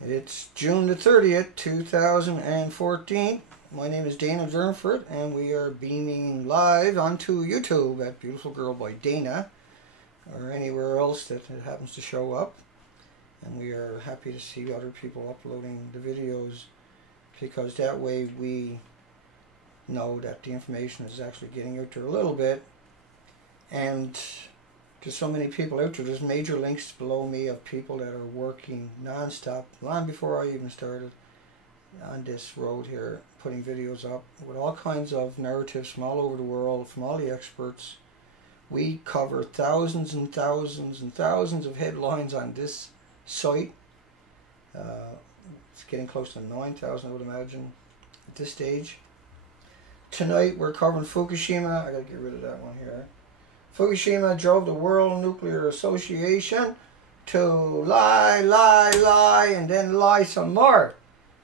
It's June the 30th, 2014. My name is Dana Vernford, and we are beaming live onto YouTube at Beautiful Girl by Dana, or anywhere else that it happens to show up. And we are happy to see other people uploading the videos, because that way we know that the information is actually getting out there a little bit. And there's so many people out there. There's major links below me of people that are working non-stop, long before I even started on this road here, putting videos up with all kinds of narratives from all over the world, from all the experts. We cover thousands and thousands and thousands of headlines on this site. It's getting close to 9,000, I would imagine, at this stage. Tonight we're covering Fukushima. I gotta get rid of that one here. Fukushima drove the World Nuclear Association to lie, and then lie some more.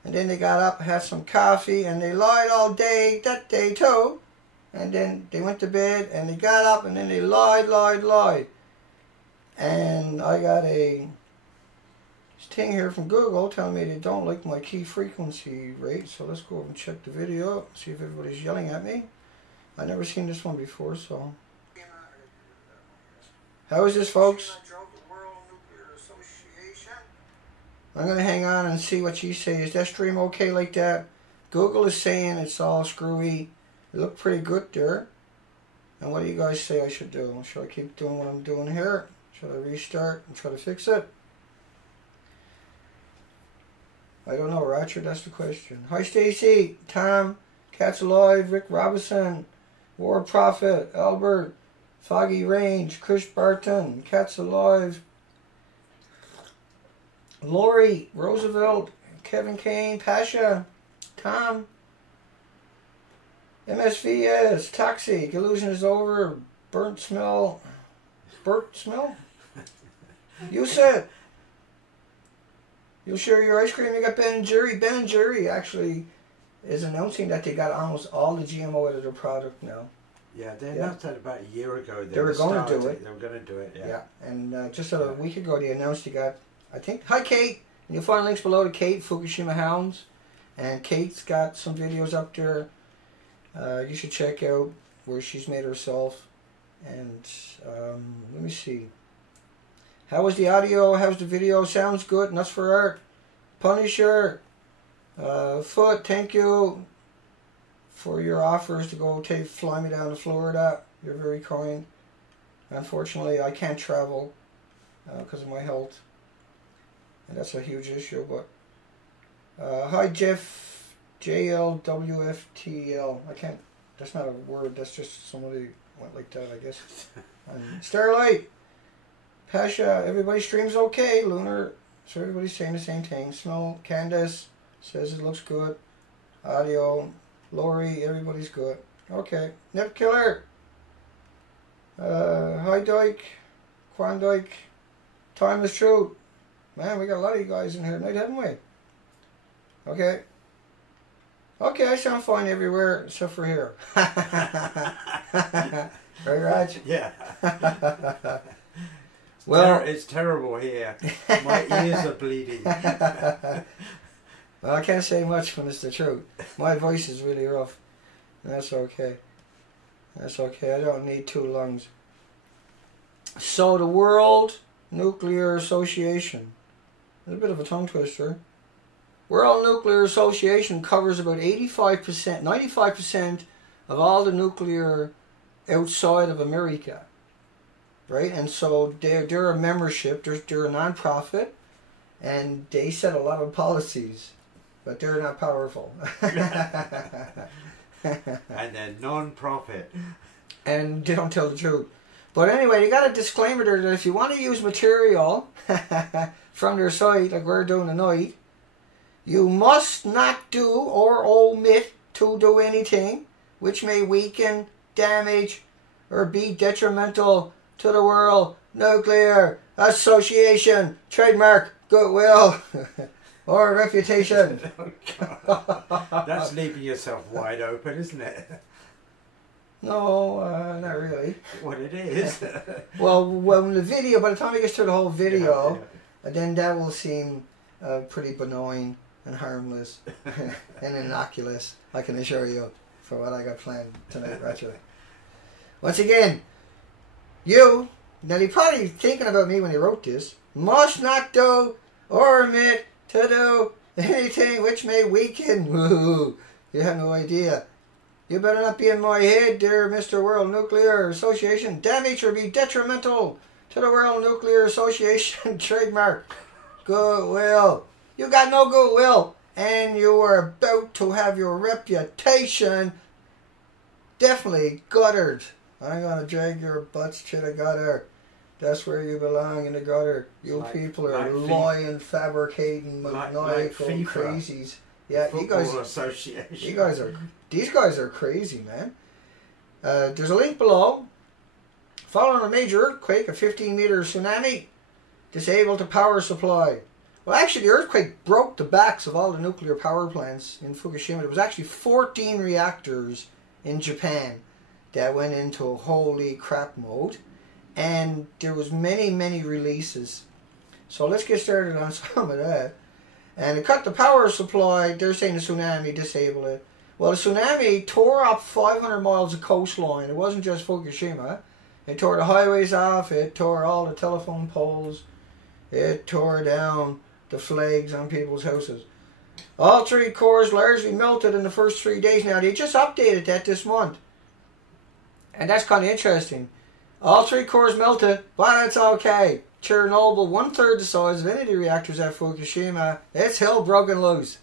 And then they got up, had some coffee, and they lied all day, that day too. And then they went to bed, and they got up, and then they lied. And I got a thing here from Google telling me they don't like my key frequency rate. So let's go over and check the video, see if everybody's yelling at me. I've never seen this one before, so... How is this, folks? I'm going to hang on and see what you say. Is that stream okay like that? Google is saying it's all screwy. It looked pretty good there. And what do you guys say I should do? Should I keep doing what I'm doing here? Should I restart and try to fix it? I don't know, Roger. That's the question. Hi, Stacy, Tom, Cats Alive, Rick Robinson, War Prophet, Albert, Foggy Range, Chris Barton, Cats Alive, Lori, Roosevelt, Kevin Kane, Pasha, Tom, MSVS, Toxic, Illusion is Over, Bert Smell, you said, you'll share your ice cream. You got Ben and Jerry. Ben and Jerry actually is announcing that they got almost all the GMO out of their product now. Yeah, they announced that about a year ago. They were going to do it. They were going to do it, yeah. Yeah, and just a week ago they announced they got, I think, hi Kate! And you'll find links below to Kate, Fukushima Hounds. And Kate's got some videos up there you should check out where she's made herself. And let me see. How was the audio? How's the video? Sounds good. Nuts for Art. Punisher. Foot, thank you for your offers to go fly me down to Florida. You're very kind. Unfortunately, I can't travel because of my health, and that's a huge issue. But hi, Jeff, JLWFTL. I can't. That's not a word. That's just somebody went like that, I guess. And Starlight, Pasha. Everybody streams okay. Lunar. So everybody's saying the same thing. Smell. Candace says it looks good. Audio. Lori, everybody's good. Okay. Nip Killer. Hi Dyke. Quan Dyke. Timeless Truth. Man, we got a lot of you guys in here tonight, haven't we? Okay. Okay, I sound fine everywhere except for here. Right, Raj? Yeah. Well, it's terrible here. My ears are bleeding. Well, I can't say much when it's the truth. My voice is really rough. That's okay. That's okay. I don't need two lungs. So the World Nuclear Association. It's a bit of a tongue twister. World Nuclear Association covers about 85%, 95% of all the nuclear outside of America. Right? And so they're a membership. They're a non-profit. And they set a lot of policies. But they're not powerful. And they're non-profit. And they don't tell the truth. But anyway, they got a disclaimer there that if you want to use material from their site, like we're doing tonight, you must not do or omit to do anything which may weaken, damage, or be detrimental to the World Nuclear Association trademark, goodwill, or reputation. That's leaving yourself wide open, isn't it? No, not really. What it is. Well, when the video, by the time it gets to the whole video, then that will seem pretty benign and harmless and innocuous, I can assure you, for what I got planned tonight, actually. Once again, you, now you're probably thinking about me when you wrote this, must not do or omit to do anything which may weaken. Woo, you have no idea. You better not be in my head, dear Mr. World Nuclear Association. Damage or be detrimental to the World Nuclear Association trademark. Goodwill. You got no goodwill, and you are about to have your reputation definitely guttered. I'm going to drag your butts to the gutter. That's where you belong, in the gutter. You people are lying, fabricating, maniacal crazies. Yeah, you guys. Association. These guys are crazy, man. There's a link below. Following a major earthquake, a 15-meter tsunami disabled the power supply. Well, actually, the earthquake broke the backs of all the nuclear power plants in Fukushima. There was actually 14 reactors in Japan that went into holy crap mode, and there was many releases. So let's get started on some of that. And it cut the power supply. They're saying the tsunami disabled it. Well, the tsunami tore up 500 miles of coastline. It wasn't just Fukushima. It tore the highways off. It tore all the telephone poles. It tore down the flags on people's houses. All three cores largely melted in the first 3 days. Now, they just updated that this month. And that's kind of interesting. All three cores melted, but it's okay. Chernobyl, 1/3 the size of any of the reactors at Fukushima. It's hell broken loose.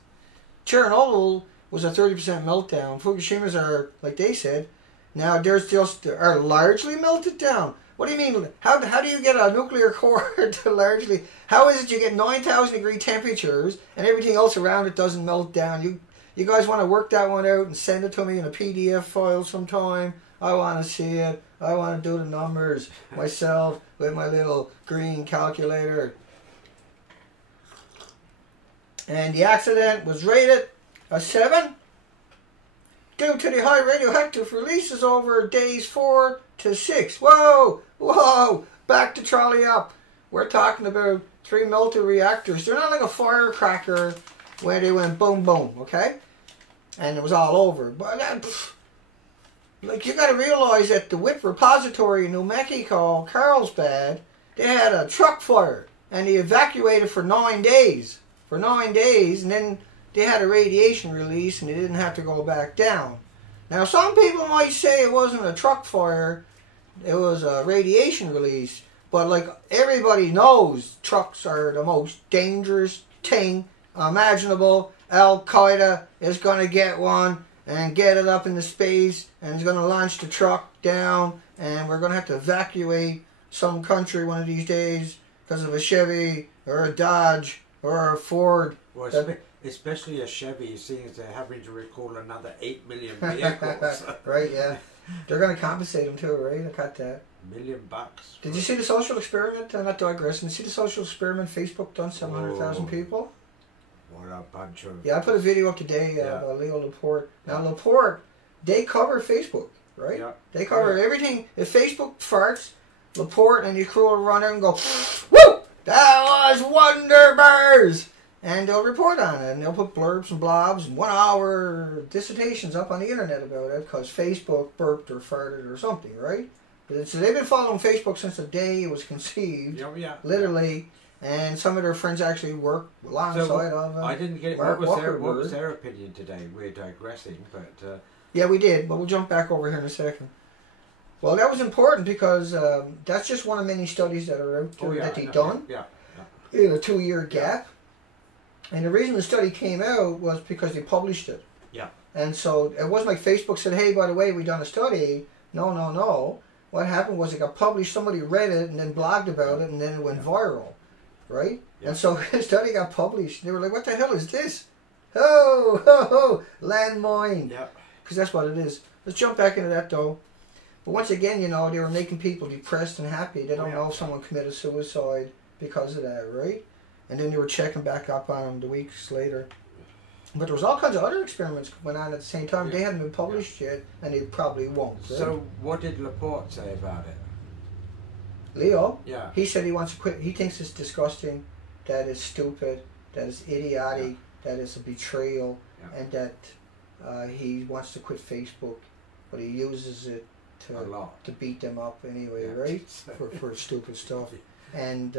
Chernobyl was a 30% meltdown. Fukushima's are, like they said, now they're just are largely melted down. What do you mean? How do you get a nuclear core to largely? How is it you get 9,000 degree temperatures and everything else around it doesn't melt down? You guys want to work that one out and send it to me in a PDF file sometime? I want to see it. I want to do the numbers myself with my little green calculator. And the accident was rated a 7 due to the high radioactive releases over days 4 to 6. Whoa, back to trolley up. We're talking about 3 melted reactors. They're not like a firecracker where they went boom, boom, okay? And it was all over. But like, you got to realize that the WIP repository in New Mexico, Carlsbad, they had a truck fire. And they evacuated for 9 days. For 9 days, and then they had a radiation release and they didn't have to go back down. Now, some people might say it wasn't a truck fire, it was a radiation release. But like everybody knows, trucks are the most dangerous thing imaginable. Al-Qaeda is going to get one and get it up into space and is going to launch the truck down, and we're going to have to evacuate some country one of these days because of a Chevy or a Dodge or a Ford. Well, especially a Chevy, seeing as they're having to recall another 8 million vehicles. Right, yeah. They're going to compensate them too, right? I got that. $1 million. Did you see the social experiment? I'm not digressing. Did you see the social experiment Facebook done 700,000 people? What a bunch of... Yeah, I put a video up today about Leo Laporte. Now, Laporte, they cover Facebook, right? Yeah. They cover everything. If Facebook farts, Laporte and your crew will run out and go, woo! That was Wonderburs! And they'll report on it, and they'll put blurbs and blobs and 1 hour dissertations up on the internet about it because Facebook burped or farted or something, right? So they've been following Facebook since the day it was conceived, literally, and some of their friends actually work alongside of them. I didn't get it. What was their opinion today? We're digressing, but... Yeah, we did, but we'll jump back over here in a second. Well, that was important because that's just one of many studies that are out there that they've done in a 2-year gap. And the reason the study came out was because they published it. Yeah. And so it wasn't like Facebook said, hey, by the way, we done a study. No. What happened was it got published, somebody read it and then blogged about it, and then it went viral. Right? Yeah. And so the study got published. They were like, what the hell is this? Oh, landmine. Yeah. Because that's what it is. Let's jump back into that, though. But once again, they were making people depressed and happy. They don't know if someone committed suicide because of that, right? And then they were checking back up on them the weeks later. But there was all kinds of other experiments going on at the same time. Yeah. They hadn't been published yet, and they probably won't. Right? So what did Laporte say about it? Leo? Yeah. He said he wants to quit. He thinks it's disgusting, that it's stupid, that is idiotic, that is a betrayal, and that he wants to quit Facebook, but he uses it to beat them up anyway, right? For stupid stuff. And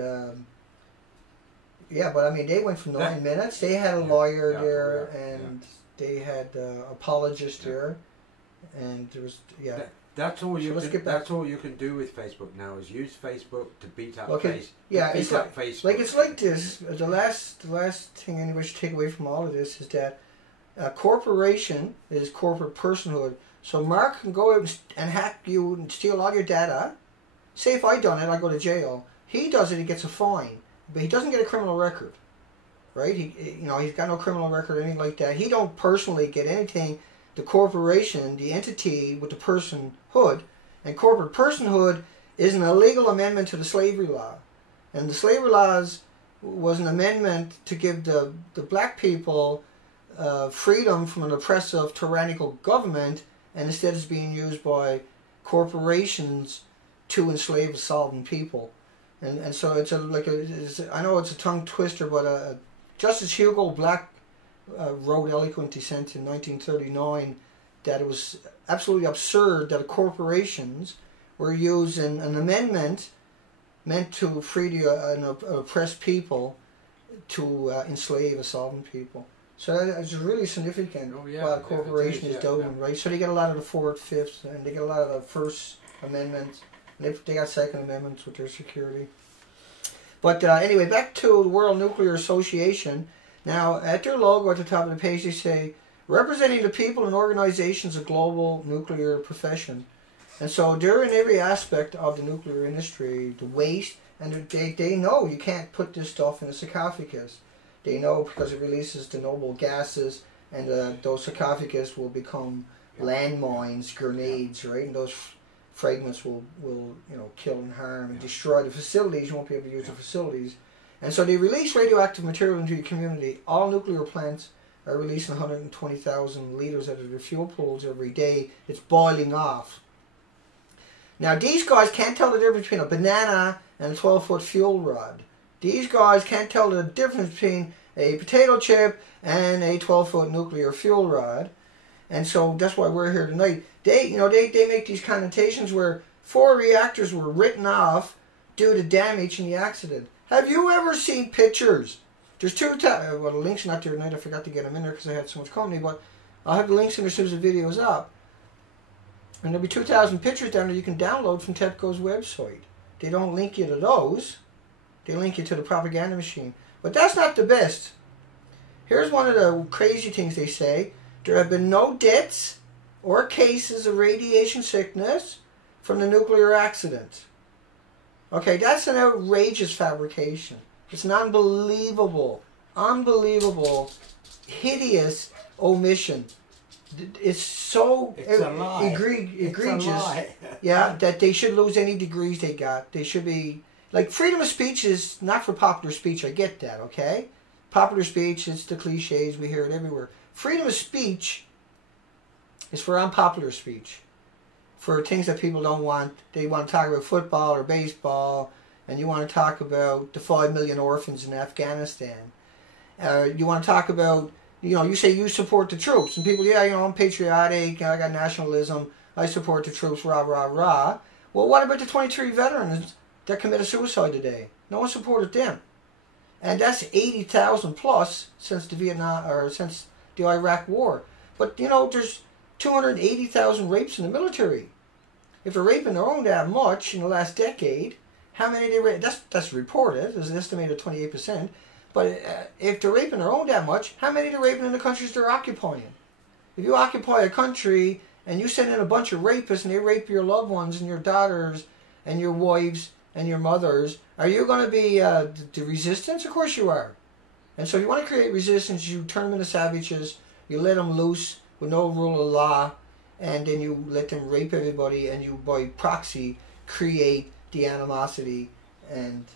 yeah, but I mean, they went for 9 minutes. They had a lawyer there, and they had apologists there, and there was That's all you can. That's all you can do with Facebook now is use Facebook to beat up Facebook. Facebook. Like it's like this. The last thing anybody should take away from all of this is that a corporation is corporate personhood. So Mark can go out and hack you and steal all your data. Say if I done it, I go to jail. He does it, he gets a fine, but he doesn't get a criminal record, right? He's got no criminal record or anything like that. He don't personally get anything. The corporation, the entity with the personhood, and corporate personhood is an illegal amendment to the slavery law. And the slavery laws was an amendment to give the black people freedom from an oppressive, tyrannical government, and instead it's being used by corporations to enslave a sovereign people. And so it's I know it's a tongue twister, but Justice Hugo Black wrote Eloquent Dissent in 1939 that it was absolutely absurd that corporations were using an amendment meant to free an oppressed people to enslave a sovereign people. So that's really significant what a corporation is doing, right? So they get a lot of the 4th, 5th, and they get a lot of the First Amendment, and they got Second Amendments with their security. But anyway, back to the World Nuclear Association. Now, at their logo at the top of the page, they say, representing the people and organizations of global nuclear profession. And so they're in every aspect of the nuclear industry, the waste, and they know you can't put this stuff in a sarcophagus. They know because it releases the noble gases, and those sarcophagus will become landmines, grenades, right? And those fragments will kill and harm and destroy the facilities. You won't be able to use the facilities. And so they release radioactive material into the community. All nuclear plants are releasing 120,000 litres out of their fuel pools every day. It's boiling off. Now these guys can't tell the difference between a banana and a 12-foot fuel rod. These guys can't tell the difference between a potato chip and a 12-foot nuclear fuel rod. And so that's why we're here tonight. They make these connotations where 4 reactors were written off due to damage in the accident. Have you ever seen pictures? There's 2 well, the link's not there tonight. I forgot to get them in there because I had so much company. But I'll have the links in there as soon as the video's up. And there'll be 2,000 pictures down there you can download from TEPCO's website. They don't link you to those. They link you to the propaganda machine. But that's not the best. Here's one of the crazy things they say. There have been no deaths or cases of radiation sickness from the nuclear accident. Okay, that's an outrageous fabrication. It's an unbelievable, hideous omission. It's so egregious, that they should lose any degrees they got. They should be, like, freedom of speech is not for popular speech. I get that, okay? Popular speech, it's the cliches. We hear it everywhere. Freedom of speech is for unpopular speech, for things that people don't want. They want to talk about football or baseball, and you want to talk about the 5 million orphans in Afghanistan. You want to talk about, you say you support the troops, and people, I'm patriotic, I got nationalism, I support the troops, rah, rah, rah. Well, what about the 23 veterans that committed suicide today? No one supported them. And that's 80,000 plus since since the Iraq War. But, there's 280,000 rapes in the military. If they're raping their own that much in the last decade, how many they rape? That's reported. There's an estimated 28%. But if they're raping their own that much, how many are they raping in the countries they're occupying? If you occupy a country and you send in a bunch of rapists and they rape your loved ones and your daughters and your wives and your mothers, are you going to be the resistance? Of course you are. And so if you want to create resistance, you turn them into savages, you let them loose with no rule of law, and then you let them rape everybody, and you, by proxy, create the animosity and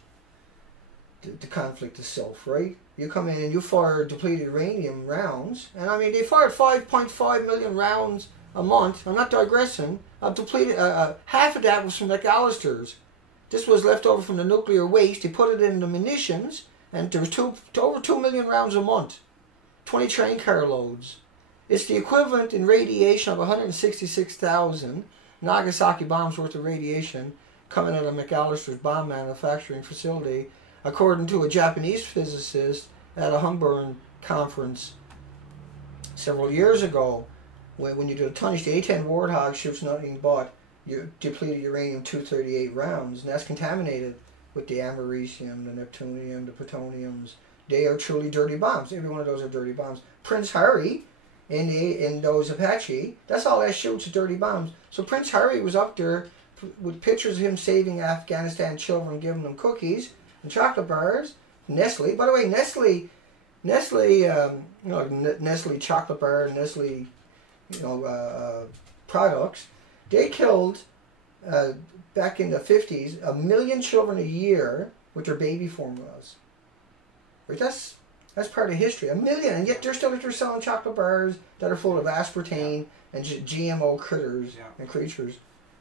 the conflict itself, right? You come in and you fire depleted uranium rounds, and I mean, they fired 5.5 million rounds a month. I'm not digressing. Depleted, half of that was from McAllister's. This was left over from the nuclear waste. They put it in the munitions, And there was over 2 million rounds a month. 20 train car loads. It's the equivalent in radiation of 166,000 Nagasaki bombs worth of radiation coming out of McAllister's bomb manufacturing facility, according to a Japanese physicist at a Humboldt conference several years ago. When you do the tonnage, the A-10 Warthog shoots nothing but depleted uranium-238 rounds, and that's contaminated with the americium, the neptunium, the plutoniums. They are truly dirty bombs. Every one of those are dirty bombs. Prince Harry in those Apache, that's all that shoots, dirty bombs. So Prince Harry was up there with pictures of him saving Afghanistan children, giving them cookies and chocolate bars. Nestle, by the way, Nestle chocolate bar, Nestle, products. They killed back in the 50s 1 million children a year with their baby formulas. Right? That's part of history. 1 million, and yet they're selling chocolate bars that are full of aspartame and GMO critters and creatures.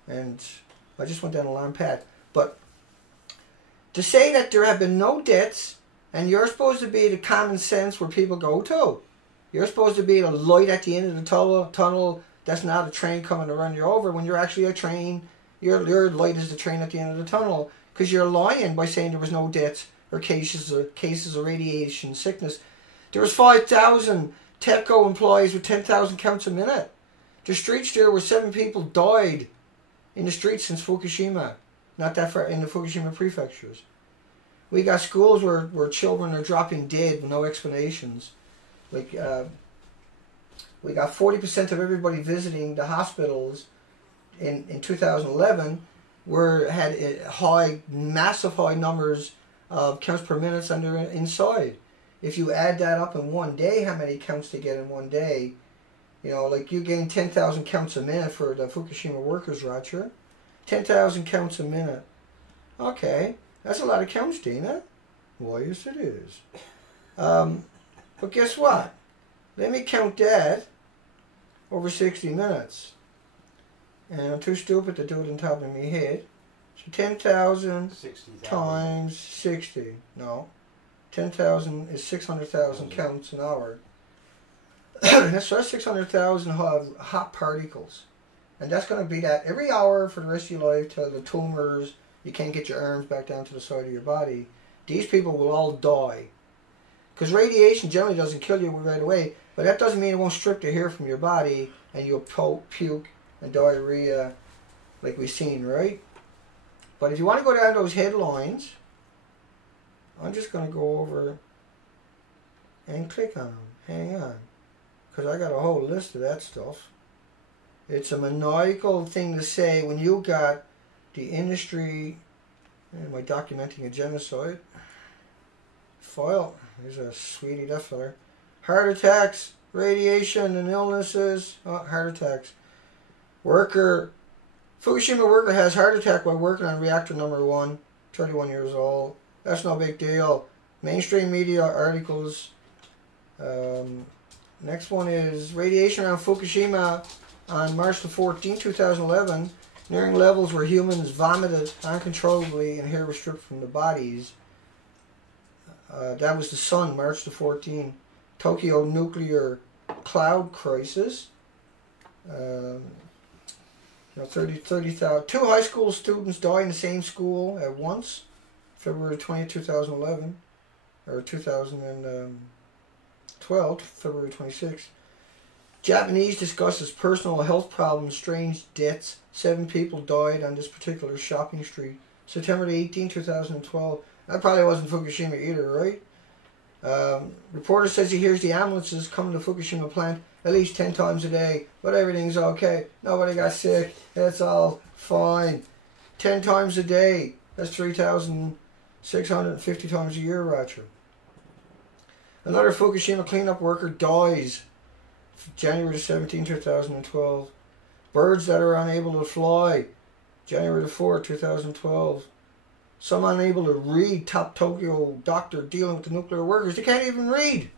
And I just went down a long path. But to say that there have been no deaths, and you're supposed to be the common sense where people go to. You're supposed to be the light at the end of the tunnel. That's not a train coming to run you over. When you're actually a train, your light is the train at the end of the tunnel. Because you're lying by saying there was no deaths or cases of radiation sickness. There was 5,000 TEPCO employees with 10,000 counts a minute. The streets there where 7 people died in the streets since Fukushima. Not that far in the Fukushima prefectures. We got schools where children are dropping dead with no explanations. Like, we got 40% of everybody visiting the hospitals in 2011 had massive high numbers of counts per minute inside. If you add that up in one day, how many counts they get in one day? Like you gain 10,000 counts a minute for the Fukushima workers, Roger. 10,000 counts a minute. Okay, that's a lot of counts, Dana. Why, yes it is. But guess what? Let me count that over 60 minutes. And I'm too stupid to do it on top of my head. So 10,000 times 60. No. 10,000 is 600,000 counts an hour. That's 600,000 hot particles. And that's going to be that every hour for the rest of your life till the tumors, you can't get your arms back down to the side of your body. These people will all die. Because radiation generally doesn't kill you right away, but that doesn't mean it won't strip the hair from your body and you'll puke and diarrhea like we've seen, right? But if you want to go down those headlines, I'm just going to go over and click on them. Hang on. Because I got a whole list of that stuff. It's a maniacal thing to say when you got the industry. Am I documenting a genocide? File. Here's a sweetie, that fella. Heart attacks, radiation and illnesses. Oh, heart attacks. Fukushima worker has heart attack while working on reactor number 1. 31 years old. That's no big deal. Mainstream media articles. Next one is radiation around Fukushima on March the 14th, 2011, nearing levels where humans vomited uncontrollably and hair was stripped from the bodies. That was the sun, March the 14th. Tokyo nuclear cloud crisis. 30,000. 2 high school students died in the same school at once. February 20th, 2011. Or 2012, February 26th. Japanese discusses personal health problems, strange deaths. 7 people died on this particular shopping street. September 18, 2012. That probably wasn't Fukushima either, right? Reporter says he hears the ambulances coming to Fukushima plant at least 10 times a day, but everything's okay. Nobody got sick. It's all fine. 10 times a day. That's 3,650 times a year, Roger. Another Fukushima cleanup worker dies January 17, 2012. Birds that are unable to fly. January 4, 2012. Some unable to read. Top Tokyo doctor dealing with the nuclear workers. They can't even read.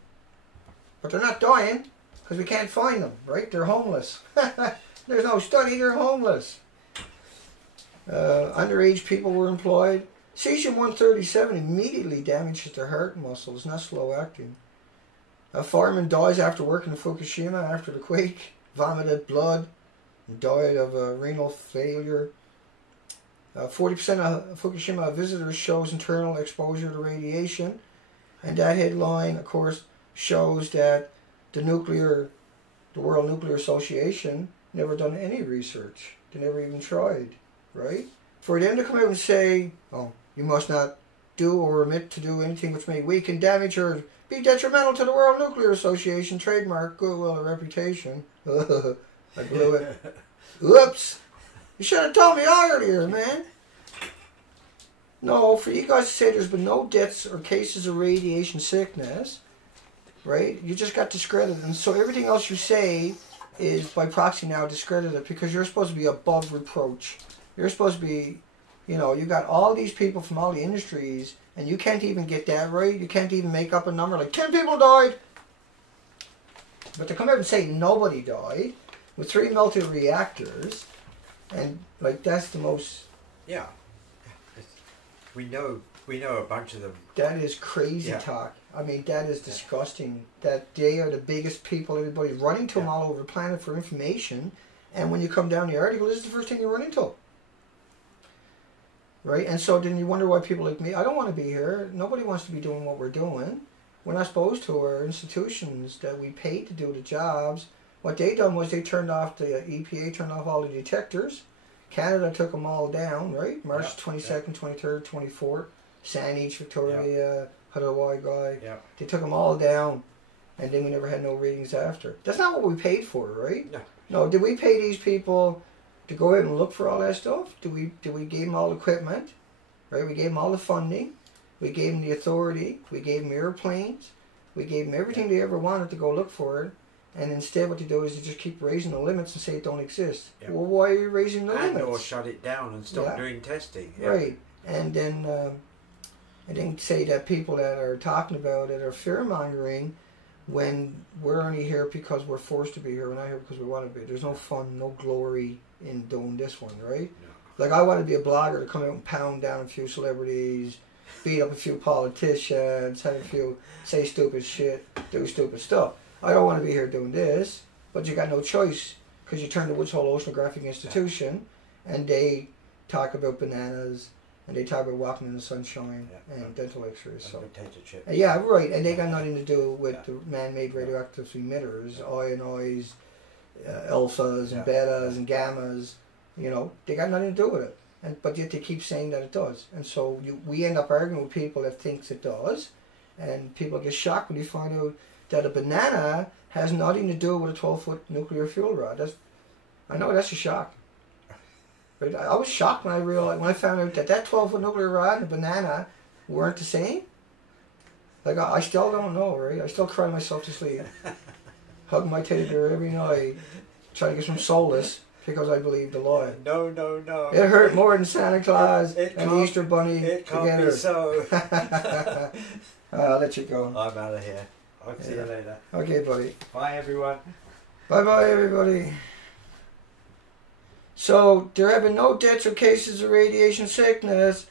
But they're not dying because we can't find them, right? They're homeless. There's no study. They're homeless. Underage people were employed. Cesium-137 immediately damages the heart muscles, not slow acting. A fireman dies after working in Fukushima after the quake, vomited blood, and died of renal failure. 40% of Fukushima visitors shows internal exposure to radiation. And that headline, of course, shows that the World Nuclear Association never done any research. They never even tried, right? For them to come out and say, oh, you must not do or omit to do anything which may weaken, damage, or be detrimental to the World Nuclear Association trademark, goodwill, or reputation. I blew it. Oops! You should have told me earlier, man. No, for you guys to say there's been no deaths or cases of radiation sickness, right? You just got discredited. And so everything else you say is by proxy now discredited because you're supposed to be above reproach. You're supposed to be, you know, you got all these people from all the industries and you can't even get that right. You can't even make up a number like 10 people died. But to come out and say nobody died with 3 melted reactors, and like that's the most... Yeah. We know a bunch of them. That is crazy talk. I mean, that is disgusting. That they are the biggest people. Everybody's running to them all over the planet for information. And when you come down the article, this is the first thing you run into. Right? And so then you wonder why people like me, I don't want to be here. Nobody wants to be doing what we're doing. We're not supposed to. Our institutions that we pay to do the jobs. What they done was they turned off, the EPA turned off all the detectors. Canada took them all down, right? March 22nd, 23rd, 24th. Saanich, Victoria, Hawaii guy. Yeah. They took them all down, and then we never had no readings after. That's not what we paid for, right? No. No, did we pay these people to go out and look for all that stuff? Did we give them all the equipment? Right? We gave them all the funding. We gave them the authority. We gave them airplanes. We gave them everything they ever wanted to go look for it. And instead what they do is they just keep raising the limits and say it don't exist. Yep. Well, why are you raising the limits? Or shut it down and stop doing testing. Yep. Right. And then say that people that are talking about it are fear-mongering when we're only here because we're forced to be here. We're not here because we want to be. There's no fun, no glory in doing this one, right? No. Like I want to be a blogger to come out and pound down a few celebrities, beat up a few politicians, have a few say stupid shit, do stupid stuff. I don't want to be here doing this, but you got no choice because you turn to Woods Hole Oceanographic Institution and they talk about bananas and they talk about walking in the sunshine and dental x-rays. So. Potato chip. Yeah, right, and they got nothing to do with the man-made radioactive emitters, ionize, alphas and betas and gammas. You know, they got nothing to do with it. But yet they keep saying that it does. And so we end up arguing with people that thinks it does, and people get shocked when they find out that a banana has nothing to do with a 12-foot nuclear fuel rod. I know that's a shock. Right? I was shocked when I found out that 12-foot nuclear rod and a banana weren't the same. Like I still don't know, right? I still cry myself to sleep, hug my teddy bear every night, trying to get some solace because I believe the lie. No. It hurt more than Santa Claus and the Easter Bunny together. Be so. I'll let you go. I'm out of here. I'll see you later. Okay, buddy. Bye, everyone. Bye-bye, everybody. So, there have been no deaths or cases of radiation sickness.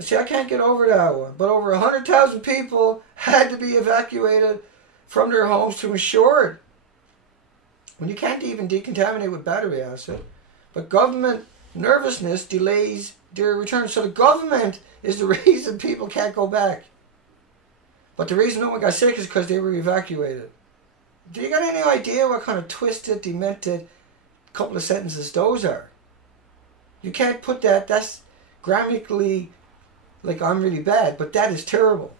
See, I can't get over that one. But over 100,000 people had to be evacuated from their homes to ensure it. When you can't even decontaminate with battery acid. But government nervousness delays their return. So the government is the reason people can't go back. But the reason no one got sick is because they were evacuated. Do you got any idea what kind of twisted, demented couple of sentences those are? You can't put that. That's grammatically, like, I'm really bad, but that is terrible.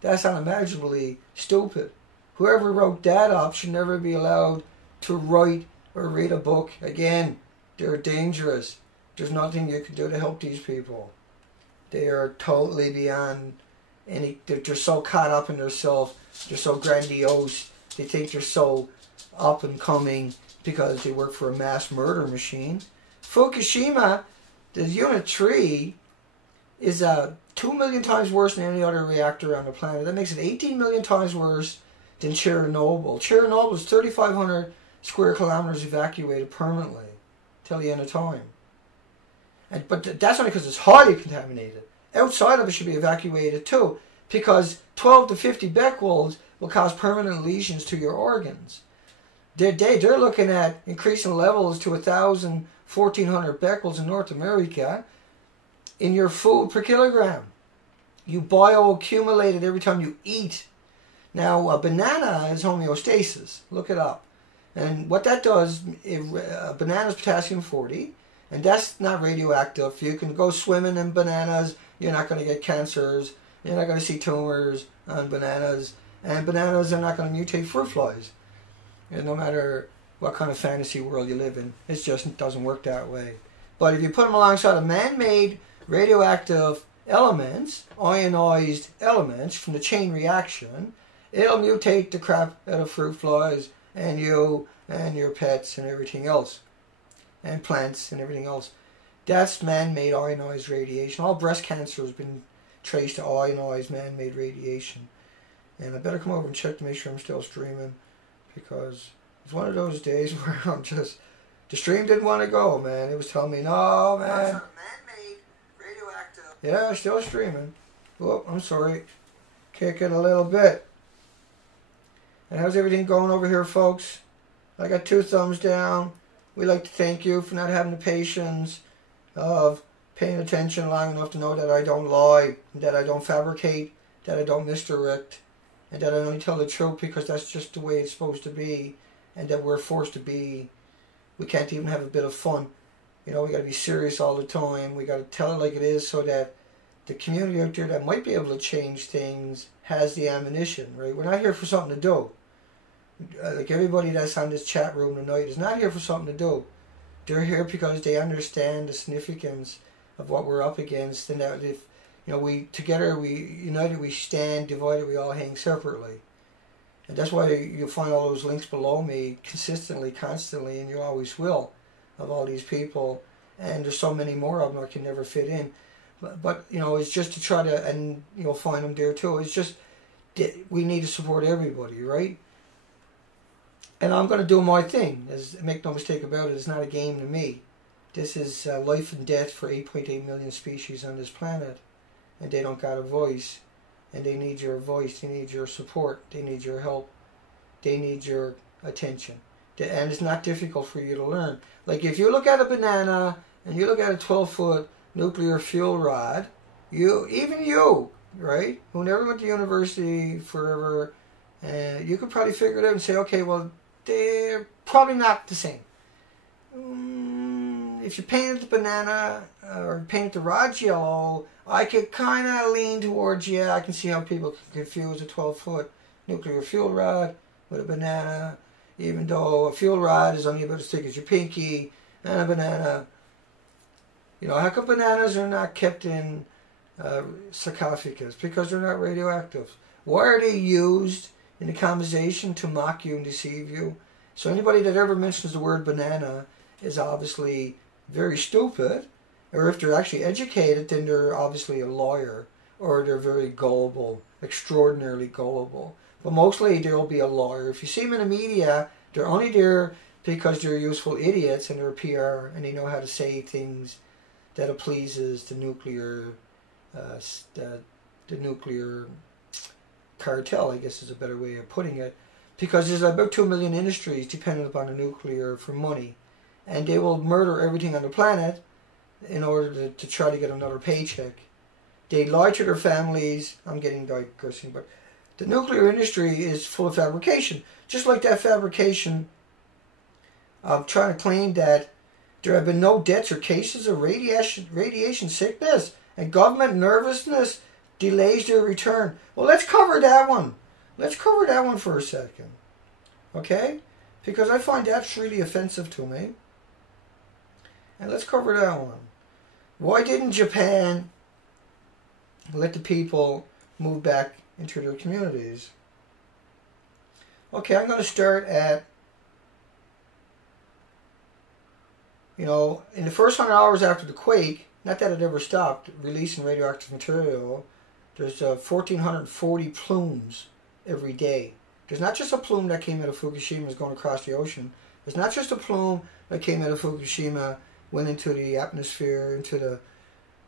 That's unimaginably stupid. Whoever wrote that up should never be allowed to write or read a book again. They're dangerous. There's nothing you can do to help these people. They are totally beyond any... They're so caught up in themselves. They're so grandiose. They think they're so up and coming because they work for a mass murder machine. Fukushima, the Unit 3, is 2 million times worse than any other reactor on the planet. That makes it 18 million times worse than Chernobyl. Chernobyl is 3,500 square kilometers evacuated permanently till the end of time. But that's only because it's highly contaminated. outside of it should be evacuated too, because 12 to 50 becquerels will cause permanent lesions to your organs. They're looking at increasing levels to 1,000, 1,400 becquerels in North America in your food per kilogram. You bioaccumulate it every time you eat. Now, a banana is homeostasis. Look it up. And what that does, a banana is potassium-40, and that's not radioactive. You can go swimming in bananas. You're not going to get cancers. You're not going to see tumors on bananas. And bananas are not going to mutate fruit flies. And no matter what kind of fantasy world you live in, it just doesn't work that way. But if you put them alongside of man-made radioactive elements, ionized elements from the chain reaction, it'll mutate the crap out of fruit flies and you and your pets and everything else. And plants and everything else. That's man-made ionized radiation. All breast cancer has been traced to ionized man-made radiation. And I better come over and check to make sure I'm still streaming, because it's one of those days where I'm just, the stream didn't want to go, man. It was telling me, no, man. That's man-made radioactive. Yeah, still streaming. Oh, I'm sorry. Kicking a little bit. And how's everything going over here, folks? I got 2 thumbs down. We'd like to thank you for not having the patience of paying attention long enough to know that I don't lie, that I don't fabricate, that I don't misdirect, and that I only tell the truth because that's just the way it's supposed to be, and that we're forced to be. We can't even have a bit of fun. You know, we got to be serious all the time. We got to tell it like it is, so that the community out there that might be able to change things has the ammunition, right? We're not here for something to do. Like everybody that's on this chat room tonight is not here for something to do. They're here because they understand the significance of what we're up against, and that if, you know, we together, we united, we stand, divided, we all hang separately. And that's why you find all those links below me consistently, constantly, and you always will, of all these people. And there's so many more of them I can never fit in. But you know, it's just to try to, and you'll find them there too. It's just, we need to support everybody, right? And I'm going to do my thing. Make no mistake about it, it's not a game to me. This is life and death for 8.8 million species on this planet. And they don't got a voice. And they need your voice. They need your support. They need your help. They need your attention. And it's not difficult for you to learn. Like if you look at a banana and you look at a 12-foot nuclear fuel rod, even you, right, who never went to university forever, you could probably figure it out and say, okay, well, they're probably not the same. If you painted the banana or painted the rods yellow, I could kind of lean towards, yeah, I can see how people can confuse a 12-foot nuclear fuel rod with a banana, even though a fuel rod is only about as thick as your pinky, and a banana, you know, how come bananas are not kept in sarcophagus? Because they're not radioactive. Why are they used in the conversation to mock you and deceive you? So anybody that ever mentions the word banana is obviously very stupid, or if they're actually educated, then they're obviously a lawyer, or they're very gullible, extraordinarily gullible. But mostly they'll be a lawyer. If you see them in the media, they're only there because they're useful idiots and they're PR and they know how to say things that it pleases the nuclear cartel, I guess is a better way of putting it, because there's about 2 million industries dependent upon the nuclear for money, and they will murder everything on the planet in order to try to get another paycheck. They lie to their families. I'm getting digressing, but the nuclear industry is full of fabrication, just like that fabrication of trying to claim that there have been no deaths or cases of radiation sickness, and government nervousness delays their return. Well, let's cover that one. Let's cover that one for a second. Okay? Because I find that's really offensive to me. And let's cover that one. Why didn't Japan let the people move back into their communities? Okay, I'm going to start at, you know, in the first 100 hours after the quake, not that it ever stopped releasing radioactive material, there's 1,440 plumes every day. There's not just a plume that came out of Fukushima is going across the ocean. There's not just a plume that came out of Fukushima, went into the atmosphere, into the,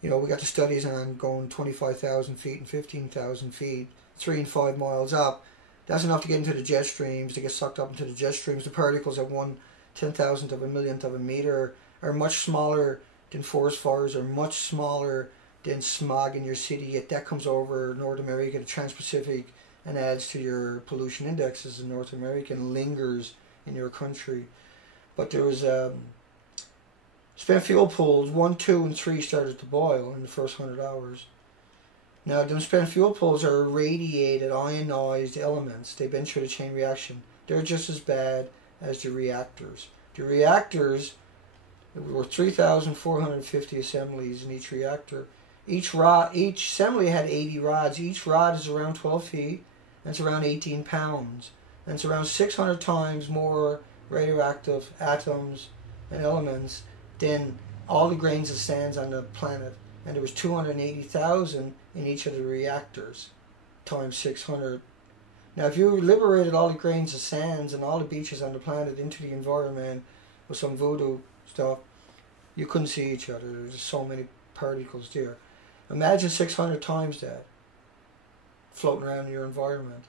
You know, we got the studies on going 25,000 feet and 15,000 feet, 3 and 5 miles up. That's enough to get into the jet streams, to get sucked up into the jet streams. The particles at 1/10,000th of a millionth of a meter are much smaller than forest fires, are much smaller than smog in your city, yet that comes over North America, the Trans-Pacific, and adds to your pollution indexes in North America and lingers in your country. But there was spent fuel pools 1, 2, and 3 started to boil in the first 100 hours. Now, them spent fuel pools are irradiated, ionized elements. They've been through the chain reaction. They're just as bad as the reactors. The reactors, there were 3,450 assemblies in each reactor. Each assembly had 80 rods. Each rod is around 12 feet, and it's around 18 pounds. And it's around 600 times more radioactive atoms and elements than all the grains of sand on the planet. And there was 280,000 in each of the reactors, times 600. Now, if you liberated all the grains of sands and all the beaches on the planet into the environment with some voodoo stuff, you couldn't see each other. There's so many particles there. Imagine 600 times that floating around in your environment.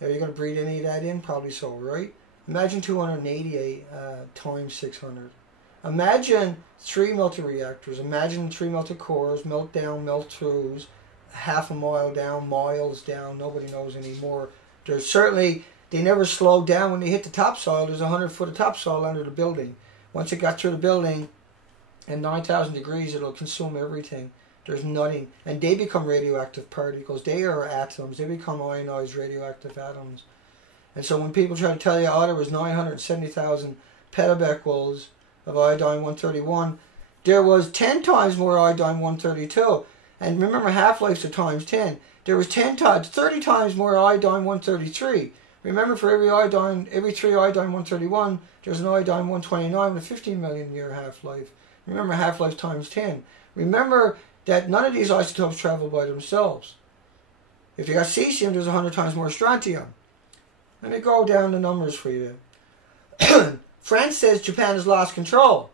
Are you going to breathe any of that in? Probably so, right? Imagine 288 times 600. Imagine 3 melted reactors. Imagine 3 melted cores, melt down, melt throughs, half a mile down, miles down. Nobody knows anymore. There's certainly, they never slowed down when they hit the topsoil. There's 100 foot of topsoil under the building. Once it got through the building, at 9,000 degrees, it'll consume everything. There's nothing. And they become radioactive particles. They are atoms. They become ionized radioactive atoms. And so when people try to tell you, oh, there was 970,000 petabecquerels of iodine-131, there was 10 times more iodine-132. And remember, half-lives are times 10. There was 30 times more iodine-133. Remember, for every 3 iodine-131, there's an iodine-129 with a 15 million year half-life. Remember, half-life times 10. Remember that none of these isotopes travel by themselves. If you got cesium, there's 100 times more strontium. Let me go down the numbers for you. France says Japan has lost control.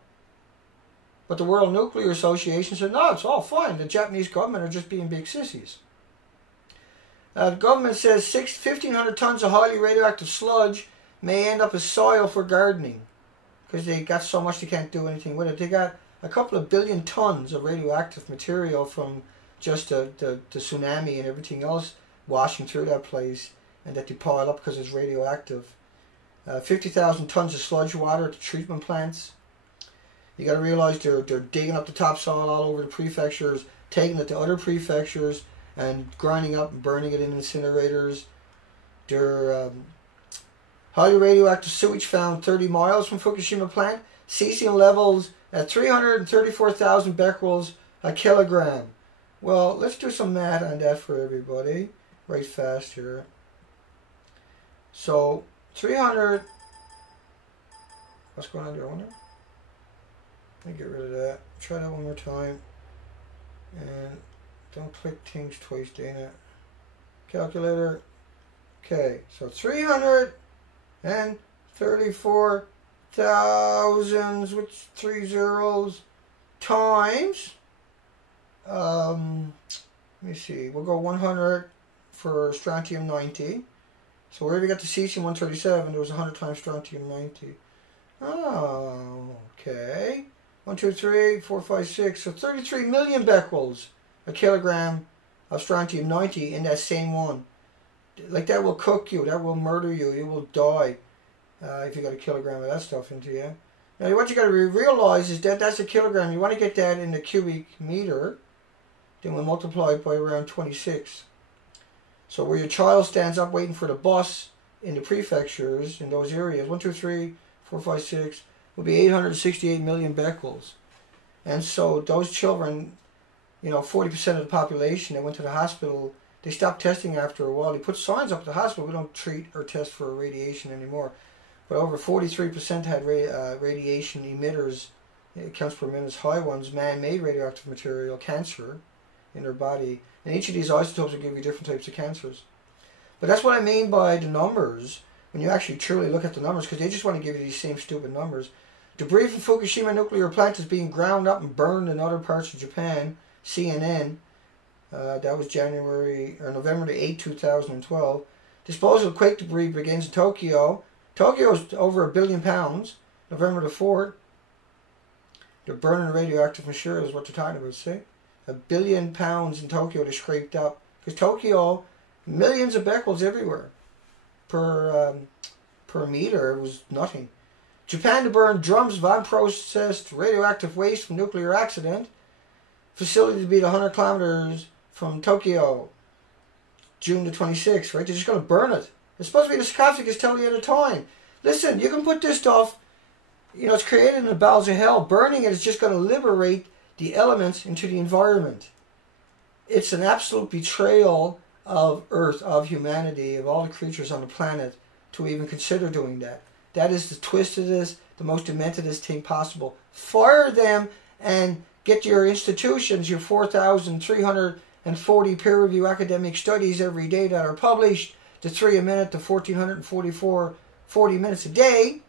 But the World Nuclear Association said, no, it's all fine. The Japanese government are just being big sissies. The government says 1,500 tons of highly radioactive sludge may end up as soil for gardening, because they got so much they can't do anything with it. They got a couple of billion tons of radioactive material from just the tsunami and everything else washing through that place, and that they pile up because it's radioactive. 50,000 tons of sludge water at the treatment plants. You got to realize they're digging up the topsoil all over the prefectures, taking it to other prefectures, and grinding up and burning it in incinerators. They're highly radioactive sewage found 30 miles from Fukushima plant. Cesium levels at 334,000 becquerels a kilogram. Well, let's do some math on that for everybody. Right fast here. So 300. What's going on there? I wonder. Let me get rid of that. Try that one more time. And don't click things twice, Dana. Calculator. Okay, so 334,000 with 3 zeros times. Let me see. We'll go 100 for strontium 90. So wherever you got the cesium 137, there was 100 times strontium 90. Oh, okay. 1, 2, 3, 4, 5, 6. So 33 million becquerels a kilogram of strontium 90 in that same one. Like, that will cook you. That will murder you. You will die if you got a kilogram of that stuff into you. Now, what you got to realize is that that's a kilogram. You want to get that in the cubic meter. Then we'll multiply it by around 26. So where your child stands up waiting for the bus in the prefectures, in those areas, 1, 2, 3, 4, 5, 6, will be 868 million becquerels. And so those children, 40% of the population that went to the hospital, they stopped testing after a while. They put signs up at the hospital, we don't treat or test for radiation anymore. But over 43% had radiation emitters, counts per minute, high ones, man-made radioactive material, cancer in their body. And each of these isotopes will give you different types of cancers. But that's what I mean by the numbers, when you actually truly look at the numbers, because they just want to give you these same stupid numbers. Debris from Fukushima nuclear plant is being ground up and burned in other parts of Japan. CNN. That was November the 8th, 2012. Disposal of quake debris begins in Tokyo. Tokyo is over £1 billion. November the 4th. They're burning radioactive material is what they're talking about, see? £1 billion in Tokyo they scraped up. Because Tokyo, millions of becquerels everywhere. Per meter, it was nothing. Japan to burn drums of unprocessed radioactive waste from nuclear accident. Facility to be 100 kilometers from Tokyo. June the 26th, right? They're just going to burn it. It's supposed to be the sarcophagus till the end of time. Listen, you can put this stuff, you know, it's created in the bowels of hell. Burning it is just going to liberate the elements into the environment. It's an absolute betrayal of Earth, of humanity, of all the creatures on the planet to even consider doing that. That is the twistedest, the most dementedest thing possible. Fire them and get your institutions, your 4,340 peer-reviewed academic studies every day that are published, to 3 a minute, to 1,444, 40 minutes a day,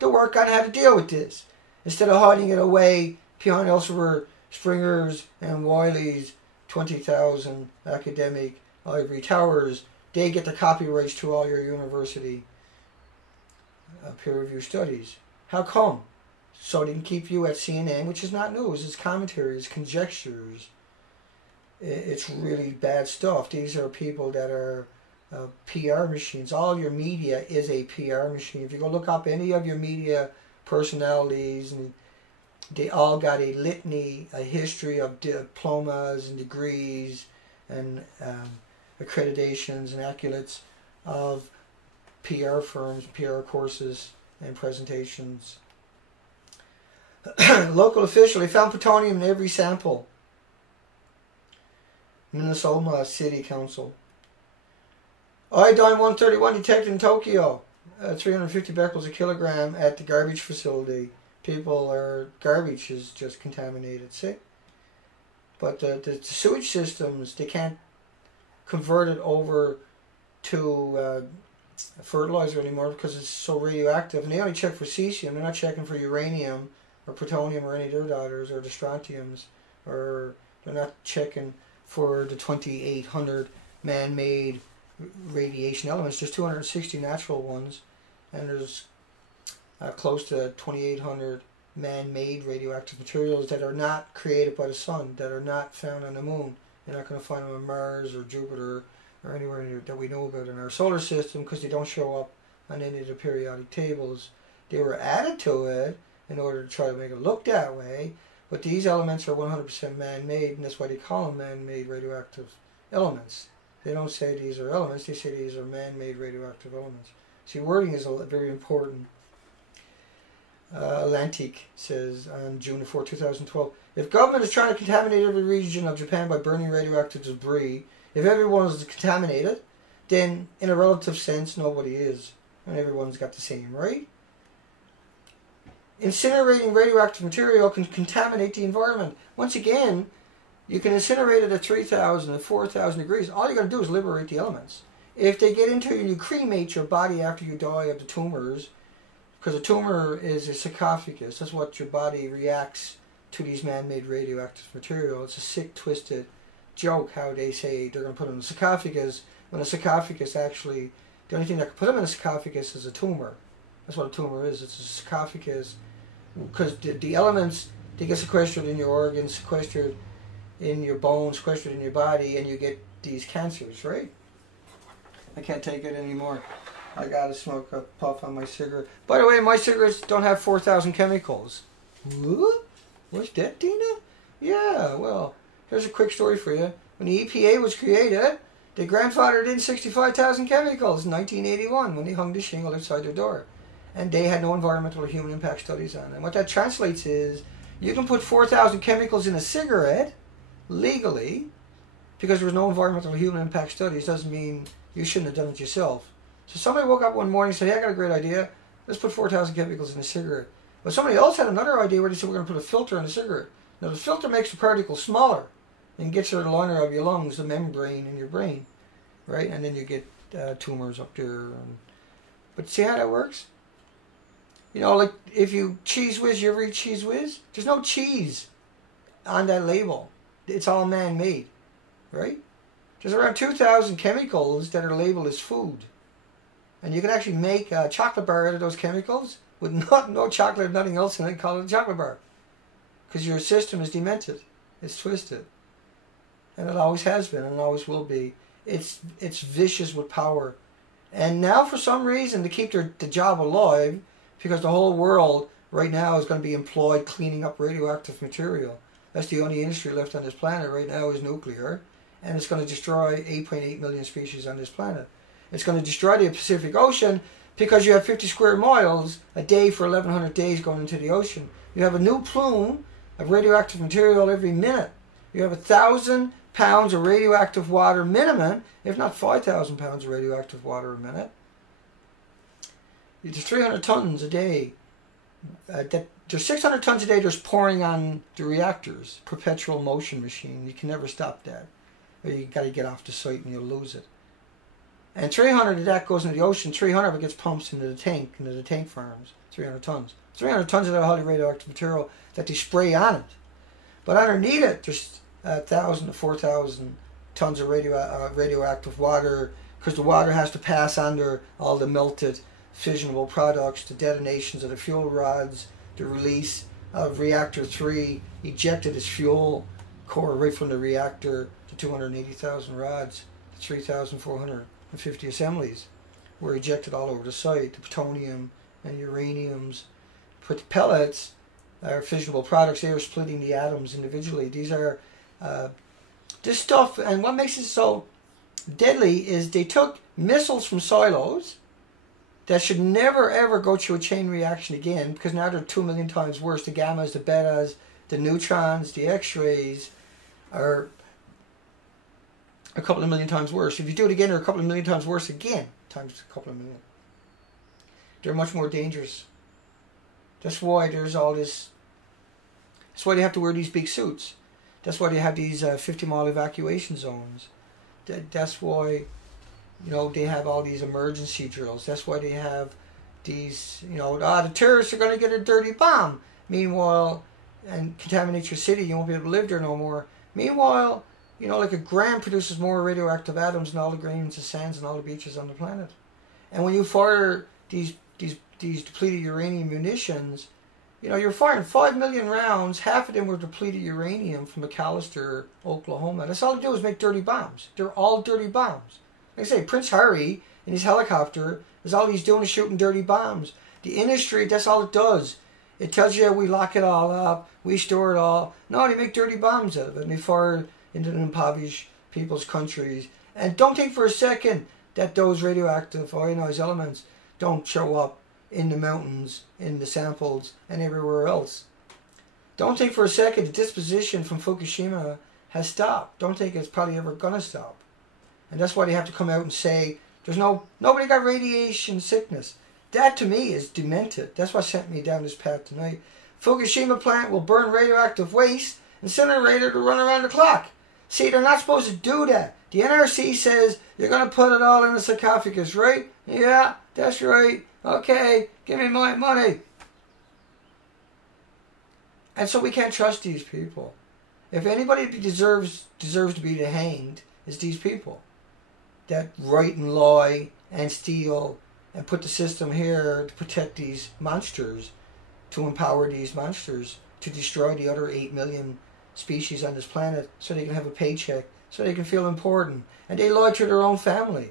to work on how to deal with this. Instead of hiding it away behind Elsevier, Springer's, and Wiley's 20,000 academic ivory towers, they get the copyrights to all your university peer-reviewed studies. How come? So they can keep you at CNN, which is not news, it's commentary, it's conjectures. It's really bad stuff. These are people that are PR machines. All your media is a PR machine. If you go look up any of your media personalities, and they all got a litany, a history of diplomas and degrees and accreditations and accolades of PR firms, PR courses and presentations. Local official, they found plutonium in every sample. Minnesota City Council. Iodine 131 detected in Tokyo. 350 becquerels a kilogram at the garbage facility. Garbage is just contaminated, see? But the sewage systems, they can't convert it over to fertilizer anymore because it's so radioactive. And they only check for cesium. They're not checking for uranium or plutonium or any of their daughters or the strontiums. Or they're not checking for the 2,800 man-made radiation elements. There's 260 natural ones, and there's close to 2,800 man-made radioactive materials that are not created by the sun, that are not found on the moon. You're not going to find them on Mars or Jupiter or anywhere that we know about in our solar system because they don't show up on any of the periodic tables. They were added to it in order to try to make it look that way, but these elements are 100% man-made, and that's why they call them man-made radioactive elements. They don't say these are elements, they say these are man-made radioactive elements. See, wording is very important. Atlantic says on June 4, 2012, if government is trying to contaminate every region of Japan by burning radioactive debris, if everyone is contaminated, then in a relative sense, nobody is. And everyone's got the same, right? Incinerating radioactive material can contaminate the environment. Once again, you can incinerate it at 3,000 and 4,000 degrees. All you got to do is liberate the elements. If they get into you and you cremate your body after you die of the tumors, because a tumor is a sarcophagus, that's what your body reacts to these man-made radioactive material. It's a sick, twisted joke how they say they're going to put them in a sarcophagus, when a sarcophagus actually, the only thing that can put them in a sarcophagus is a tumor. That's what a tumor is. It's a sarcophagus because the elements, they get sequestered in your organs, sequestered in your bones, sequestered in your body, and you get these cancers, right? I can't take it anymore. I gotta smoke a puff on my cigarette. By the way, my cigarettes don't have 4,000 chemicals. What? What's that, Dina? Yeah, well, here's a quick story for you. When the EPA was created, they grandfathered in 65,000 chemicals in 1981 when they hung the shingle outside their door. And they had no environmental or human impact studies on it. And what that translates is, you can put 4,000 chemicals in a cigarette legally, because there was no environmental or human impact studies, doesn't mean you shouldn't have done it yourself. So somebody woke up one morning and said, hey, I got a great idea. Let's put 4,000 chemicals in a cigarette. But somebody else had another idea where they said, we're going to put a filter in a cigarette. Now the filter makes the particles smaller and gets to the liner of your lungs, the membrane in your brain, right? And then you get tumors up there. But see how that works? You know, like if you Cheese Whiz, you ever eat Cheese Whiz? There's no cheese on that label. it's all man-made, right? There's around 2,000 chemicals that are labeled as food. And you can actually make a chocolate bar out of those chemicals with no chocolate, nothing else in it, call it a chocolate bar. Because your system is demented. It's twisted. And it always has been and always will be. It's vicious with power. And now for some reason, to keep the job alive, because the whole world right now is going to be employed cleaning up radioactive material. That's the only industry left on this planet right now is nuclear. And it's going to destroy 8.8 million species on this planet. It's going to destroy the Pacific Ocean because you have 50 square miles a day for 1,100 days going into the ocean. You have a new plume of radioactive material every minute. You have 1,000 pounds of radioactive water minimum, if not 5,000 pounds of radioactive water a minute. There's 300 tons a day. There's 600 tons a day there's pouring on the reactors. Perpetual motion machine. You can never stop that. Or you got to get off the site and you'll lose it. And 300 of that goes into the ocean. 300 of it gets pumped into the tank farms. 300 tons. 300 tons of that highly radioactive material that they spray on it. But underneath it, there's 1,000 to 4,000 tons of radioactive water, because the water has to pass under all the melted fissionable products, the detonations of the fuel rods, the release of reactor 3, ejected its fuel core right from the reactor, to 280,000 rods, 3,450 assemblies were ejected all over the site. The plutonium and uraniums, put the pellets are fissionable products. They are splitting the atoms individually. These are this stuff, and what makes it so deadly is they took missiles from silos that should never ever go through a chain reaction again, because now they're 2 million times worse. The gammas, the betas, the neutrons, the x-rays are a couple of million times worse. If you do it again, they're a couple of million times worse again, times a couple of million. They're much more dangerous. That's why there's all this. That's why they have to wear these big suits. That's why they have these 50-mile evacuation zones. That's why, you know, they have all these emergency drills. That's why they have these, you know, the terrorists are going to get a dirty bomb. Meanwhile, and contaminate your city, you won't be able to live there no more. Meanwhile, you know, like a gram produces more radioactive atoms than all the grains of sands and all the beaches on the planet. And when you fire these depleted uranium munitions, you know, you're firing 5 million rounds. Half of them were depleted uranium from McAllister, Oklahoma. That's all they do is make dirty bombs. They're all dirty bombs. Like I say, Prince Harry in his helicopter is all he's doing is shooting dirty bombs. The industry, that's all it does. It tells you we lock it all up, we store it all. No, they make dirty bombs out of it, and they fire it into the impoverished people's countries. And don't think for a second that those radioactive ionized elements don't show up in the mountains, in the samples, and everywhere else. Don't think for a second the disposition from Fukushima has stopped. Don't think it's probably ever going to stop. And that's why they have to come out and say, nobody got radiation sickness. That to me is demented. That's what sent me down this path tonight. Fukushima plant will burn radioactive waste, incinerator to run around the clock. See, they're not supposed to do that. The NRC says you're going to put it all in the sarcophagus, right? Yeah, that's right. Okay, give me my money. And so we can't trust these people. If anybody deserves to be hanged, it's these people that write and lie and steal and put the system here to protect these monsters, to empower these monsters, to destroy the other 8 million species on this planet so they can have a paycheck, so they can feel important. And they lie to their own family.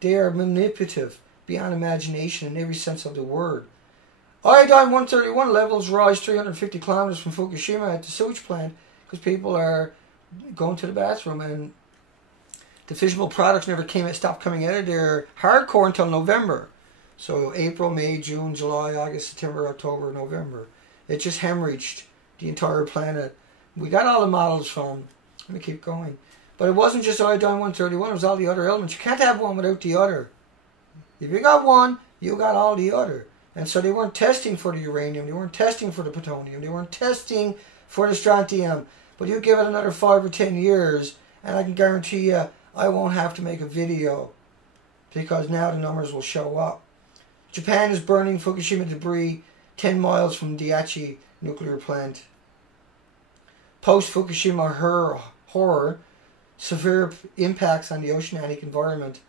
They are manipulative beyond imagination in every sense of the word. Iodine-131 levels rise 350 kilometers from Fukushima at the sewage plant because people are going to the bathroom, and the fissionable products never stopped coming out of there hardcore until November. So April, May, June, July, August, September, October, November. It just hemorrhaged the entire planet. We got all the models from, let me keep going. But it wasn't just iodine-131, it was all the other elements. You can't have one without the other. If you got one, you got all the other. And so they weren't testing for the uranium, they weren't testing for the plutonium, they weren't testing for the strontium. But you give it another 5 or 10 years, and I can guarantee you I won't have to make a video, because now the numbers will show up. Japan is burning Fukushima debris 10 miles from Daiichi nuclear plant. post-Fukushima horror, severe impacts on the oceanic environment,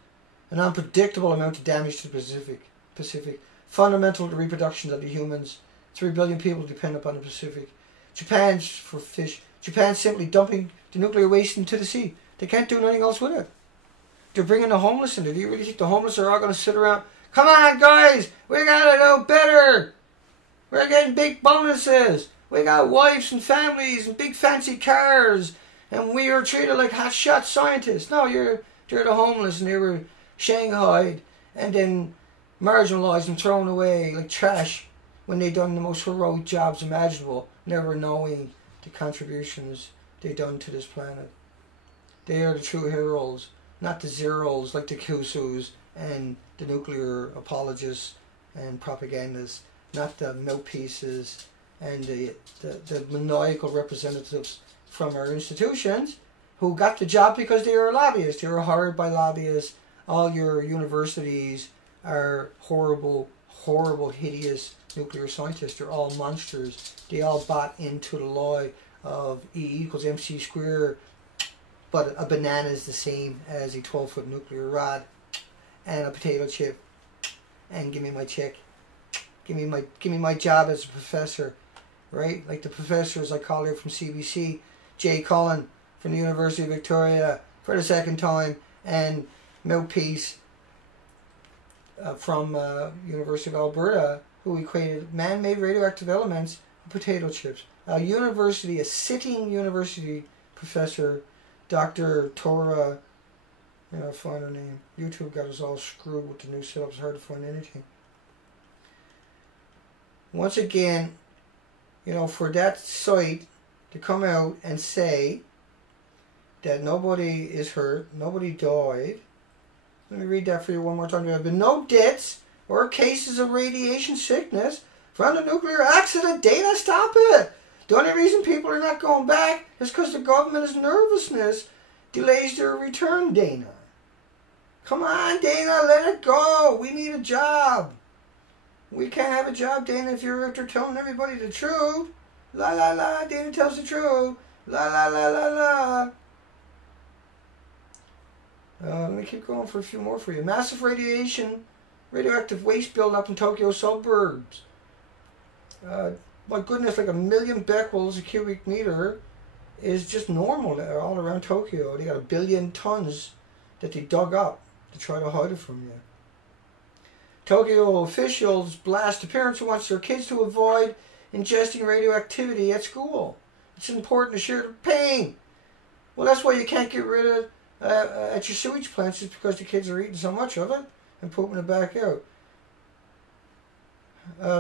an unpredictable amount of damage to the Pacific, fundamental to the reproduction of the humans. 3 billion people depend upon the Pacific. Japan's for fish. Japan's simply dumping the nuclear waste into the sea. They can't do anything else with it. They're bringing the homeless in there. Do you really think the homeless are all going to sit around? Come on, guys! We got to do better! We're getting big bonuses! We got wives and families and big fancy cars, and we are treated like hotshot scientists. No, they're the homeless, and they were shanghaied and then marginalised and thrown away like trash when they done the most heroic jobs imaginable, never knowing the contributions they done to this planet. They are the true heroes, not the zeros like the Kusus and the nuclear apologists and propagandists, not the mouthpieces and the maniacal representatives from our institutions who got the job because they were lobbyists. They were hired by lobbyists. All your universities are horrible, horrible, hideous nuclear scientists. They're all monsters. They all bought into the lie of E equals MC squared, but a banana is the same as a 12-foot nuclear rod and a potato chip. And give me my check. Give me my job as a professor, right? Like the professors I call here from CBC, Jay Cullen from the University of Victoria for the second time, and mouthpiece from University of Alberta, who equated man-made radioactive elements with potato chips. A sitting university professor, Dr. Tora, I'll find her name. YouTube got us all screwed with the new setup. It's hard to find anything. Once again, for that site to come out and say that nobody is hurt, nobody died. Let me read that for you one more time. There have been no deaths or cases of radiation sickness from the nuclear accident. Dana, stop it! The only reason people are not going back is because the government's nervousness delays their return, Dana. Come on, Dana, let it go. We need a job. We can't have a job, Dana, if you're after telling everybody the truth. La la la, Dana tells the truth. La la la la la. Let me keep going for a few more for you. Massive radioactive waste buildup in Tokyo suburbs. My goodness, like 1 million becquerels a cubic meter is just normal all around Tokyo. They got 1 billion tons that they dug up to try to hide it from you. Tokyo officials blast the parents who want their kids to avoid ingesting radioactivity at school. It's important to share the pain. Well, that's why you can't get rid of at your sewage plants, just because the kids are eating so much of it and pooping it back out.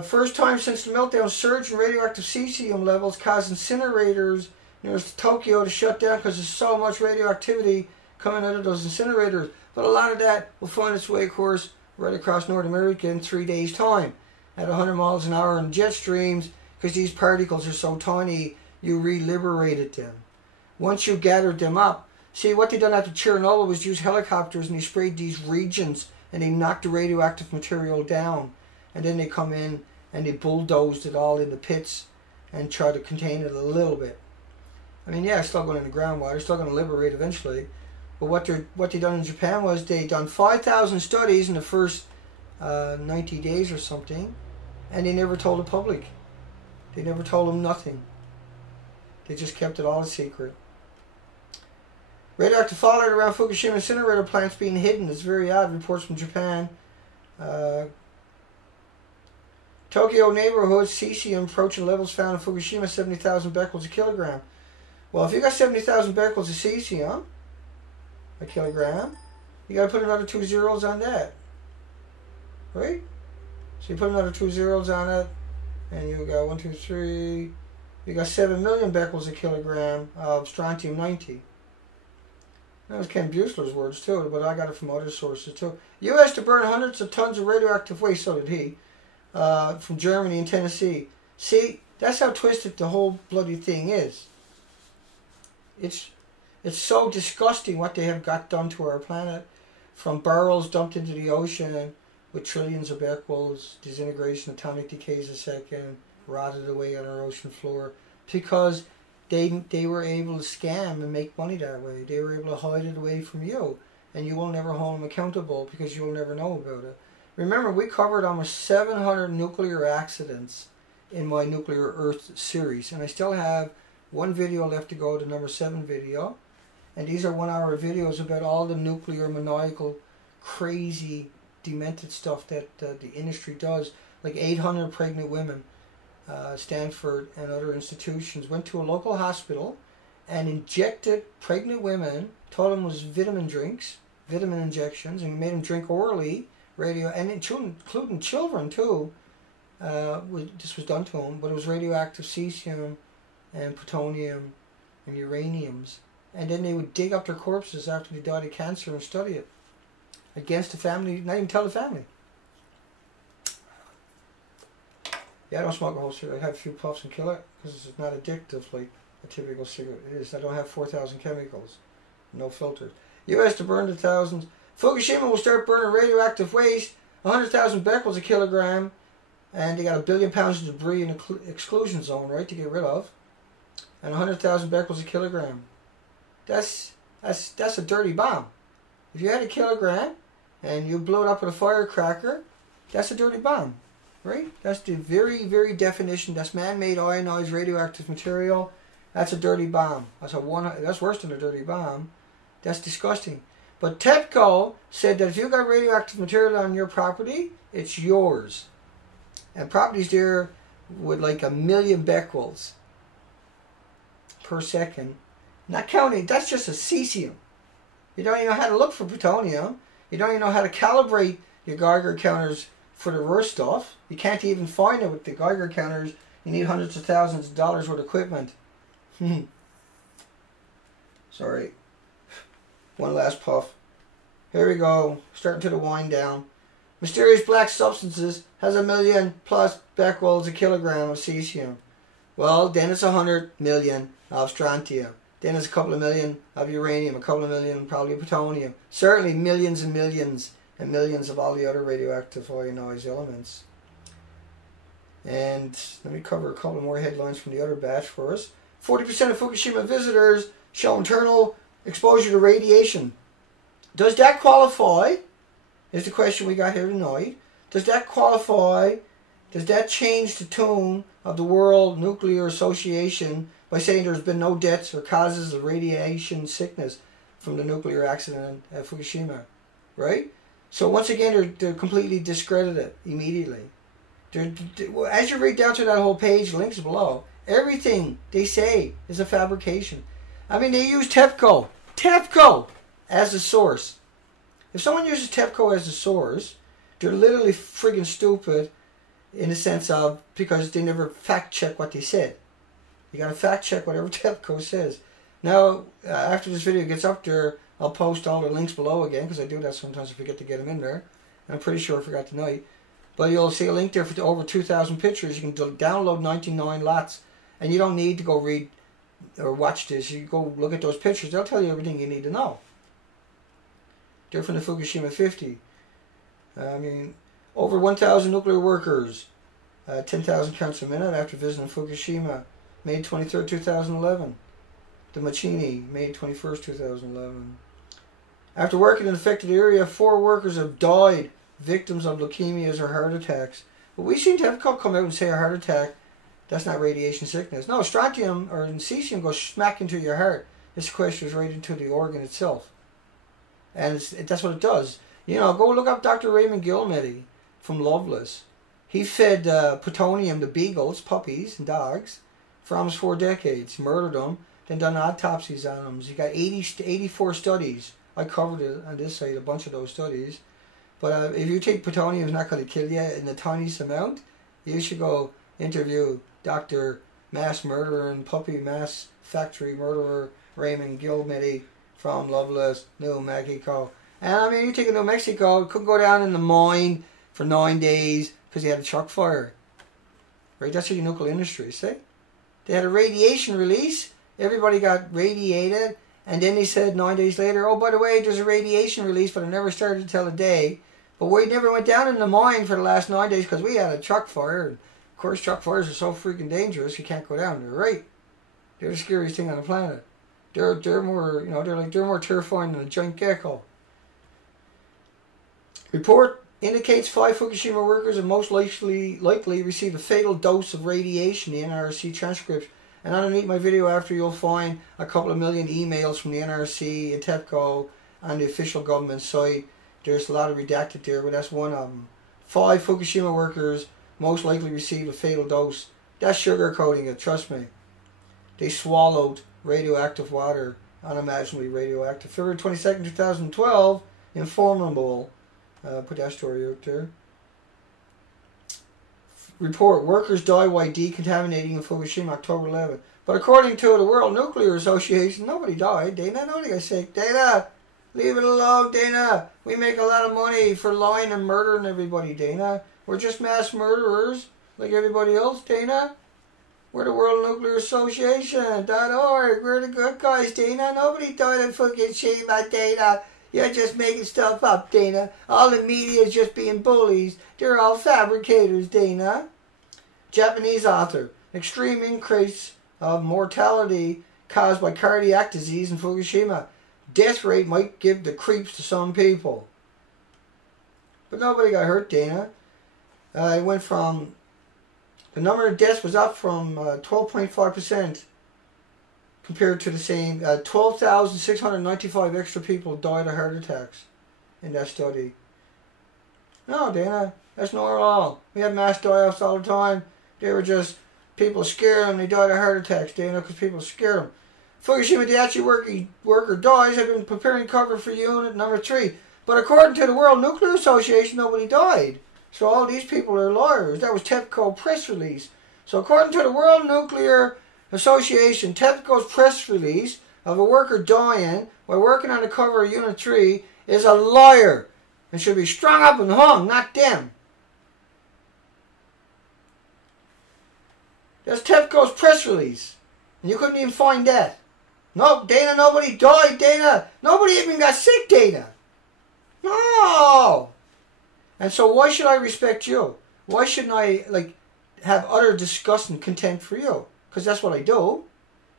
First time since the meltdown, surge in radioactive cesium levels caused incinerators near Tokyo to shut down because there's so much radioactivity coming out of those incinerators. But a lot of that will find its way, of course, right across North America in 3 days' time at 100 miles an hour in jet streams, because these particles are so tiny, you re-liberated them. Once you gathered them up, see, what they done after Chernobyl was use helicopters and they sprayed these regions and they knocked the radioactive material down. And then they come in and they bulldozed it all in the pits and try to contain it a little bit. I mean, yeah, it's still going in the groundwater, it's still going to liberate eventually. But what they done in Japan was they done 5,000 studies in the first 90 days or something, and they never told the public. They never told them nothing. They just kept it all a secret. Radioactive fallout around Fukushima incinerator plants being hidden is very odd. Reports from Japan. Tokyo neighborhood cesium approaching levels found in Fukushima 70,000 becquerels a kilogram. Well, if you got 70,000 becquerels of cesium a kilogram, you got to put another 2 zeros on that, right? So you put another 2 zeros on it, and you got 1, 2, 3. You got 7 million becquerels a kilogram of strontium-90. That was Ken Buechler's words too, but I got it from other sources too. U.S. to burn hundreds of tons of radioactive waste, so did he, from Germany and Tennessee. See, that's how twisted the whole bloody thing is. It's so disgusting what they have got done to our planet, from barrels dumped into the ocean with trillions of becquerels, disintegration, atomic decays a second, rotted away on our ocean floor, because they were able to scam and make money that way. They were able to hide it away from you, and you will never hold them accountable because you will never know about it. Remember, we covered almost 700 nuclear accidents in my Nuclear Earth series, and I still have one video left to go, the number 7 video, and these are 1-hour videos about all the nuclear maniacal, crazy, demented stuff that the industry does. Like 800 pregnant women, Stanford and other institutions went to a local hospital and injected pregnant women, told them it was vitamin drinks, vitamin injections, and made them drink orally, and including children too. This was done to them, but it was radioactive cesium and plutonium and uraniums. And then they would dig up their corpses after they died of cancer and study it against the family, not even tell the family. Yeah, I don't smoke a whole cigarette. I have a few puffs and kill it because it's not addictive like a typical cigarette is. I don't have 4,000 chemicals, no filters. U.S. to burn to thousands. Fukushima will start burning radioactive waste, 100,000 becquerels a kilogram, and they got 1 billion pounds of debris in the exclusion zone, right, to get rid of, and 100,000 becquerels a kilogram. That's a dirty bomb. If you had a kilogram and you blew it up with a firecracker, that's a dirty bomb, right? That's the very, very definition. That's man-made ionized radioactive material. That's a dirty bomb. That's worse than a dirty bomb. That's disgusting. But TEPCO said that if you got radioactive material on your property, it's yours. And properties there with like 1 million becquerels per second. Not counting, that's just a cesium. You don't even know how to look for plutonium. You don't even know how to calibrate your Geiger counters for the worst stuff. You can't even find it with the Geiger counters. You need hundreds of thousands of dollars worth of equipment. Sorry. One last puff. Here we go. Starting to the wind down. Mysterious black substances has 1 million plus becquerels a kilogram of cesium. Well, then it's 100 million of strontium. Then it's a couple of million of uranium, a couple of million probably plutonium. Certainly millions and millions and millions of all the other radioactive ionized elements. And let me cover a couple more headlines from the other batch for us. 40% of Fukushima visitors show internal exposure to radiation. Does that qualify? Is the question we got here tonight. Does that qualify? Does that change the tune of the World Nuclear Association by saying there's been no deaths or causes of radiation sickness from the nuclear accident at Fukushima? Right? So once again, they're completely discredited immediately. As you read down to that whole page, links below, everything they say is a fabrication. I mean, they use TEPCO as a source. If someone uses TEPCO as a source, they're literally friggin' stupid in the sense of, because they never fact check what they said. You gotta fact check whatever TEPCO says. Now, after this video gets up there, I'll post all the links below again, because I do that sometimes I forget to get them in there. And I'm pretty sure I forgot tonight. But you'll see a link there for over 2,000 pictures. You can download 99 lots. And you don't need to go read or watch this. You go look at those pictures. They'll tell you everything you need to know. They're from the Fukushima 50. I mean, over 1,000 nuclear workers, 10,000 counts a minute after visiting Fukushima, May 23rd, 2011. The Machini, May 21st, 2011. After working in the affected area, 4 workers have died, victims of leukemias or heart attacks. But we seem to have come out and say a heart attack, that's not radiation sickness. No, strontium or cesium goes smack into your heart. It sequesters right into the organ itself. And that's what it does. You know, go look up Dr. Raymond Gilmedy from Loveless. He fed plutonium to beagles, puppies, and dogs for almost 4 decades. Murdered them, then done autopsies on them. He got 84 studies. I covered it on this site, a bunch of those studies. But if you take plutonium, it's not going to kill you in the tiniest amount. You should go interview Dr. Mass Murderer and Puppy Mass Factory Murderer Raymond Gilmedy from Loveless, New Mexico. And I mean, you take New Mexico, couldn't go down in the mine for 9 days because he had a truck fire. Right? That's your nuclear industry, see? They had a radiation release. Everybody got radiated. And then he said 9 days later, oh, by the way, there's a radiation release, but it never started until a day. But we never went down in the mine for the last 9 days because we had a truck fire. And of course, truck fires are so freaking dangerous, you can't go down there, right? They're the scariest thing on the planet. They're more, you know, they're more terrifying than a giant gecko. Report indicates 5 Fukushima workers have most likely received a fatal dose of radiation, the NRC transcript. And underneath my video after, you'll find a couple of million emails from the NRC and TEPCO on the official government site. There's a lot of redacted there, but that's one of them. 5 Fukushima workers most likely received a fatal dose. That's sugarcoating it, trust me. They swallowed radioactive water, unimaginably radioactive. February 22nd, 2012, Informable. Put that story out there. Report, workers die while decontaminating in Fukushima, October 11th. But according to the World Nuclear Association, nobody died. Dana, nobody got sick. Dana, leave it alone, Dana. We make a lot of money for lying and murdering everybody, Dana. We're just mass murderers like everybody else, Dana. We're the World Nuclear Association.org. We're the good guys, Dana. Nobody died in Fukushima, Dana. You're just making stuff up, Dana. All the media is just being bullies. They're all fabricators, Dana. Japanese author. Extreme increase of mortality caused by cardiac disease in Fukushima. Death rate might give the creeps to some people. But nobody got hurt, Dana. It went from... The number of deaths was up from 12.5% compared to the same. 12,695 extra people died of heart attacks in that study. No, Dana, that's normal. We have mass die-offs all the time. They were just people scared them. They died of heart attacks, Dana, because people scared them. Fukushima Daiichi worker dies. Have been preparing cover for unit number 3. But according to the World Nuclear Association, nobody died. So all these people are liars. That was TEPCO press release. So according to the World Nuclear Association, TEPCO's press release of a worker dying while working on the cover of Unit 3 is a liar and should be strung up and hung, not them. That's TEPCO's press release. And you couldn't even find that. No, Dana, nobody died, Dana. Nobody even got sick, Dana. No. And so why should I respect you? Why shouldn't I have utter disgust and contempt for you? Because that's what I do.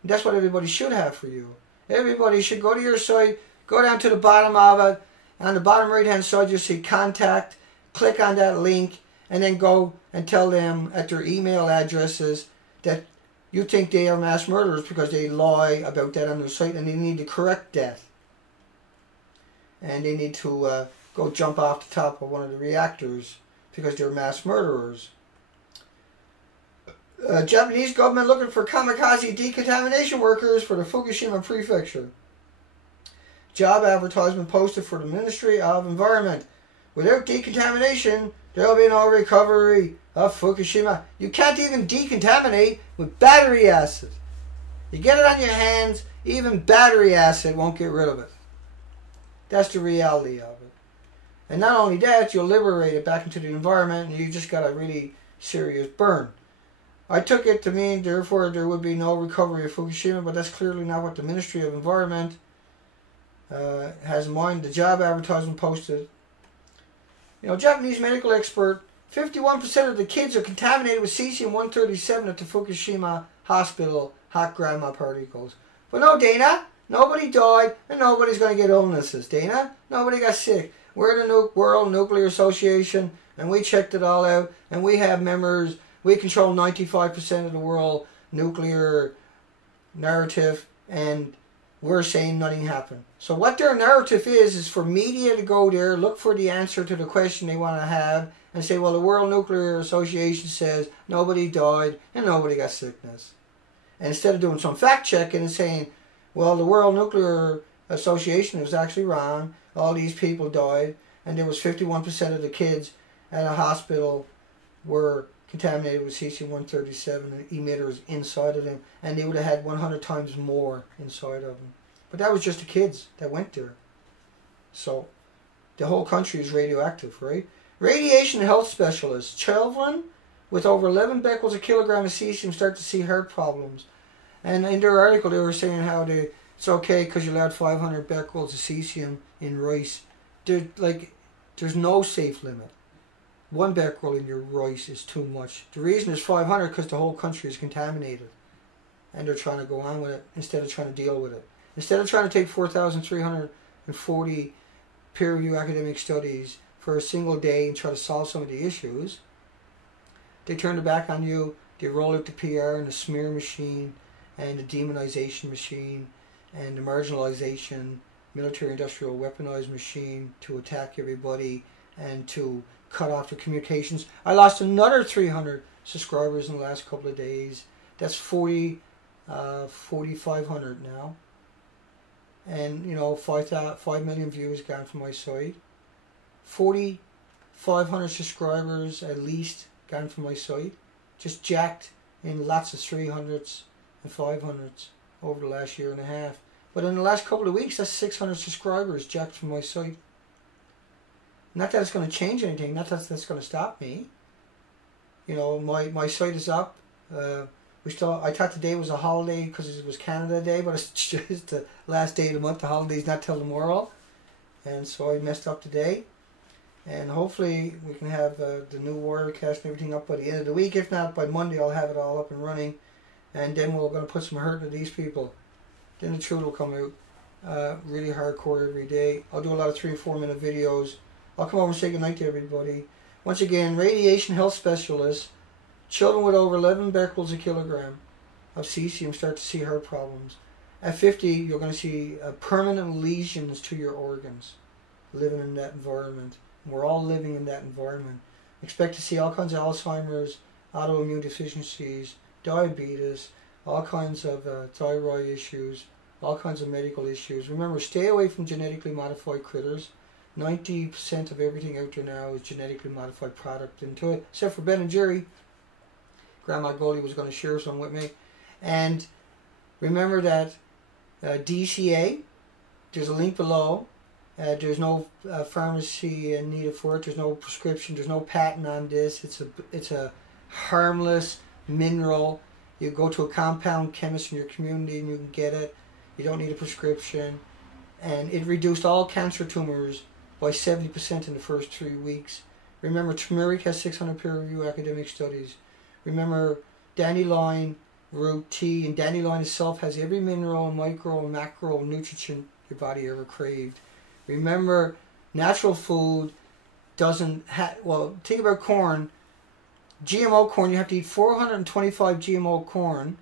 That's what everybody should have for you. Everybody should go to your site, go down to the bottom of it. On the bottom right hand side you'll see contact. Click on that link and then go and tell them at their email addresses that you think they are mass murderers because they lie about that on their site and they need to correct that. And they need to... go jump off the top of one of the reactors because they're mass murderers. Japanese government looking for kamikaze decontamination workers for the Fukushima prefecture. Job advertisement posted for the Ministry of Environment. Without decontamination, there will be no recovery of Fukushima. You can't even decontaminate with battery acid. You get it on your hands, even battery acid won't get rid of it. That's the reality of it. And not only that, you'll liberate it back into the environment and you just got a really serious burn. I took it to mean, therefore, there would be no recovery of Fukushima, but that's clearly not what the Ministry of Environment has in mind. The job advertisement posted. You know, Japanese medical expert, 51% of the kids are contaminated with cesium-137 at the Fukushima hospital, hot grandma particles. But no, Dana, nobody died and nobody's going to get illnesses, Dana. Nobody got sick. We're the World Nuclear Association, and we checked it all out, and we have members. We control 95% of the world nuclear narrative, and we're saying nothing happened. So what their narrative is for media to go there, look for the answer to the question they want to have, and say, well, the World Nuclear Association says nobody died and nobody got sickness. And instead of doing some fact-checking and saying, well, the World Nuclear Association was actually wrong, all these people died, and there was 51% of the kids at a hospital were contaminated with cesium-137 emitters inside of them, and they would have had 100 times more inside of them. But that was just the kids that went there. So the whole country is radioactive, right? Radiation health specialists, children with over 11 becquerels a kilogram of cesium start to see heart problems. And in their article they were saying how it's okay because you allowed 500 becquerels of cesium in rice. There's no safe limit. 1 becquerel in your rice is too much. The reason is 500 because the whole country is contaminated. and they're trying to go on with it instead of trying to deal with it. Instead of trying to take 4,340 peer-reviewed academic studies for a single day and try to solve some of the issues, they turn their back on you. They roll out the PR and the smear machine and the demonization machine and the marginalization, military-industrial weaponized machine to attack everybody and to cut off the communications. I lost another 300 subscribers in the last couple of days. That's 4,500 now. And, you know, 5 million views gone from my site. 4,500 subscribers at least gone from my site. Just jacked in lots of 300s and 500s over the last year and a half. But in the last couple of weeks, that's 600 subscribers jacked from my site. Not that it's going to change anything. Not that that's going to stop me. You know, my site is up. I thought today was a holiday because it was Canada Day, but it's just the last day of the month. The holiday's not till tomorrow. And so I messed up today. And hopefully we can have the new Wirecast and everything up by the end of the week. If not, by Monday I'll have it all up and running. And then we're going to put some hurt into these people. Then the truth will come out. Really hardcore every day. I'll do a lot of 3 or 4 minute videos. I'll come over and say goodnight to everybody. Once again, radiation health specialists. Children with over 11 becquerels a kilogram of cesium start to see heart problems. At 50, you're going to see permanent lesions to your organs living in that environment. We're all living in that environment. Expect to see all kinds of Alzheimer's, autoimmune deficiencies, diabetes, all kinds of thyroid issues, all kinds of medical issues. Remember, stay away from genetically modified critters. 90% of everything out there now is genetically modified product into it, except for Ben and Jerry. Grandma Goldie was going to share some with me. And remember that DCA, there's a link below. There's no pharmacy needed for it. There's no prescription. There's no patent on this. It's a harmless mineral. You go to a compound chemist in your community and you can get it. You don't need a prescription. And it reduced all cancer tumors by 70% in the first 3 weeks. Remember, turmeric has 600 peer-reviewed academic studies. Remember, dandelion root tea, and dandelion itself has every mineral, micro, and macro nutrient your body ever craved. Remember, natural food doesn't have, well, think about corn. GMO corn, you have to eat 425 GMO corn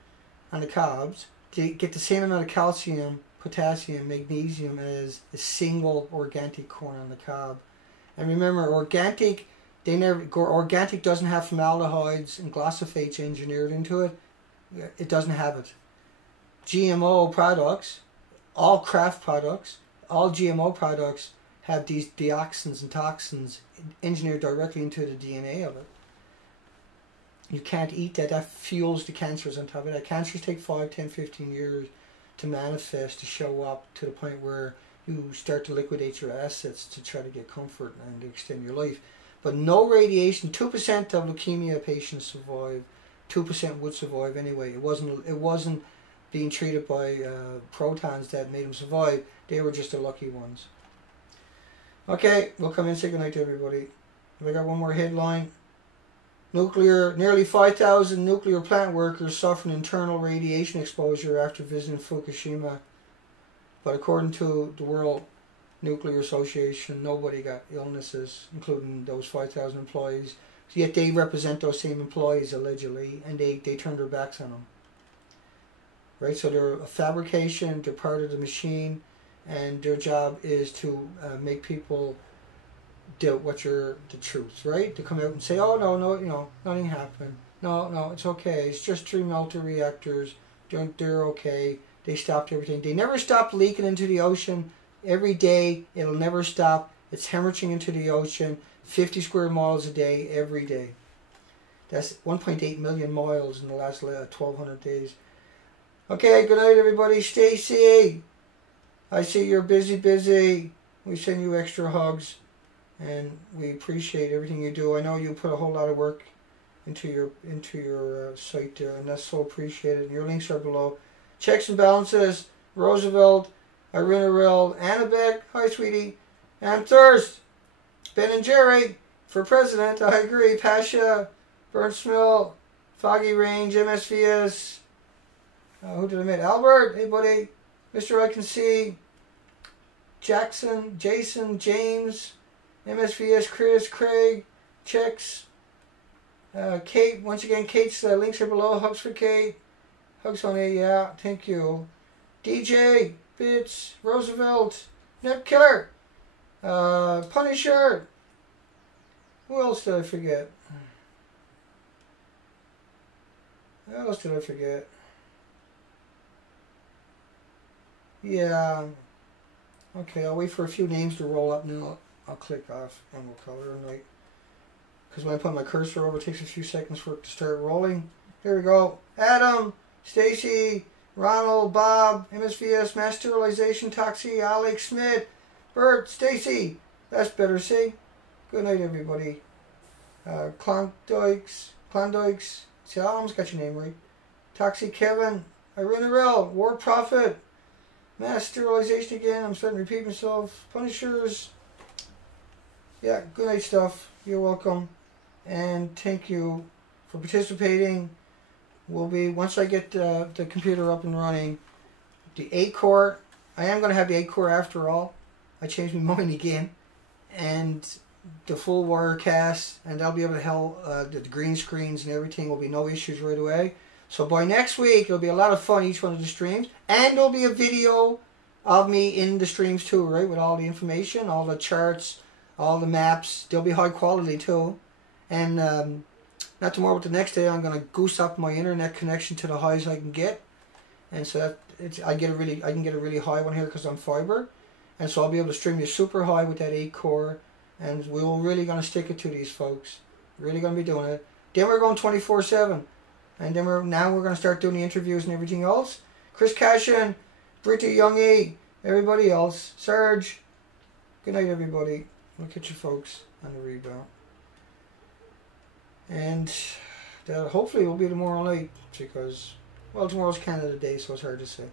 on the cobs to get the same amount of calcium, potassium, magnesium as a single organic corn on the cob. And remember, organic doesn't have formaldehydes and glyphosates engineered into it. It doesn't have it. GMO products, all craft products, all GMO products have these dioxins and toxins engineered directly into the DNA of it. You can't eat that. That fuels the cancers on top of that. Cancers take 5, 10, 15 years to manifest, to show up to the point where you start to liquidate your assets to try to get comfort and to extend your life. But no radiation. 2% of leukemia patients survive. 2% would survive anyway. It wasn't being treated by protons that made them survive. They were just the lucky ones. Okay, we'll come in and say goodnight to everybody. I got one more headline. Nearly 5,000 nuclear plant workers suffer internal radiation exposure after visiting Fukushima. But according to the World Nuclear Association, nobody got illnesses, including those 5,000 employees. Yet they represent those same employees, allegedly, and they turned their backs on them. Right? So they're a fabrication, they're part of the machine, and their job is to make people doubt what's the truth, right? To come out and say, oh, no, nothing happened. No, it's okay. It's just 3 melter reactors. They're okay. They stopped everything. They never stopped leaking into the ocean. Every day, it'll never stop. It's hemorrhaging into the ocean. 50 square miles a day, every day. That's 1.8 million miles in the last 1,200 days. Okay, good night, everybody. Stacy, I see you're busy. We send you extra hugs, and we appreciate everything you do. I know you put a whole lot of work into your site there, and that's so appreciated. And your links are below. Checks and balances. Roosevelt, Irinarel, Annabeth, hi sweetie, and Thirst. Ben and Jerry for president, I agree. Pasha, Burnsmill, Foggy Range, MSVS, Who did I meet? Albert, hey buddy. Mr. I Can See. Jackson, Jason, James, MSVS, Chris, Craig, Checks, Kate. Once again, Kate's links are below. Hugs for Kate. Hugs on it, yeah. Thank you. DJ, Bits, Roosevelt, Nip Killer, Punisher. Who else did I forget? Who else did I forget? Yeah. Okay, I'll wait for a few names to roll up and then I'll click off and we'll call it a night. Because when I put my cursor over, it takes a few seconds for it to start rolling. Here we go. Adam, Stacy, Ronald, Bob, MSVS, Mass Sterilization, Toxie, Alex, Smith, Bert, Stacy. That's better, see? Good night, everybody. Klondikes. See, I almost got your name right. Toxie, Kevin, Irina Rell, War Prophet, Mass Sterilization again. I'm starting to repeat myself. Punishers. Yeah, good night stuff. You're welcome. And thank you for participating. Will be, once I get the computer up and running, the 8-core. I am going to have the 8-core after all. I changed my mind again. And the full Wirecast. And they'll be able to help the green screens and everything. Will be no issues right away. So by next week, it'll be a lot of fun, each one of the streams. And there'll be a video of me in the streams too, right? With all the information, all the charts, all the maps. They'll be high quality too. And not tomorrow, but the next day, I'm going to goose up my internet connection to the highs I can get. And so that I can get a really high one here because I'm fiber. And so I'll be able to stream you super high with that 8-core. And we're really going to stick it to these folks. Really going to be doing it. Then we're going 24/7. And then we're going to start doing the interviews and everything else. Chris Cashin, Britta Youngie, everybody else. Serge. Good night, everybody. Look at you folks on the rebound. And that hopefully will be tomorrow night because, well, tomorrow's Canada Day, so it's hard to say.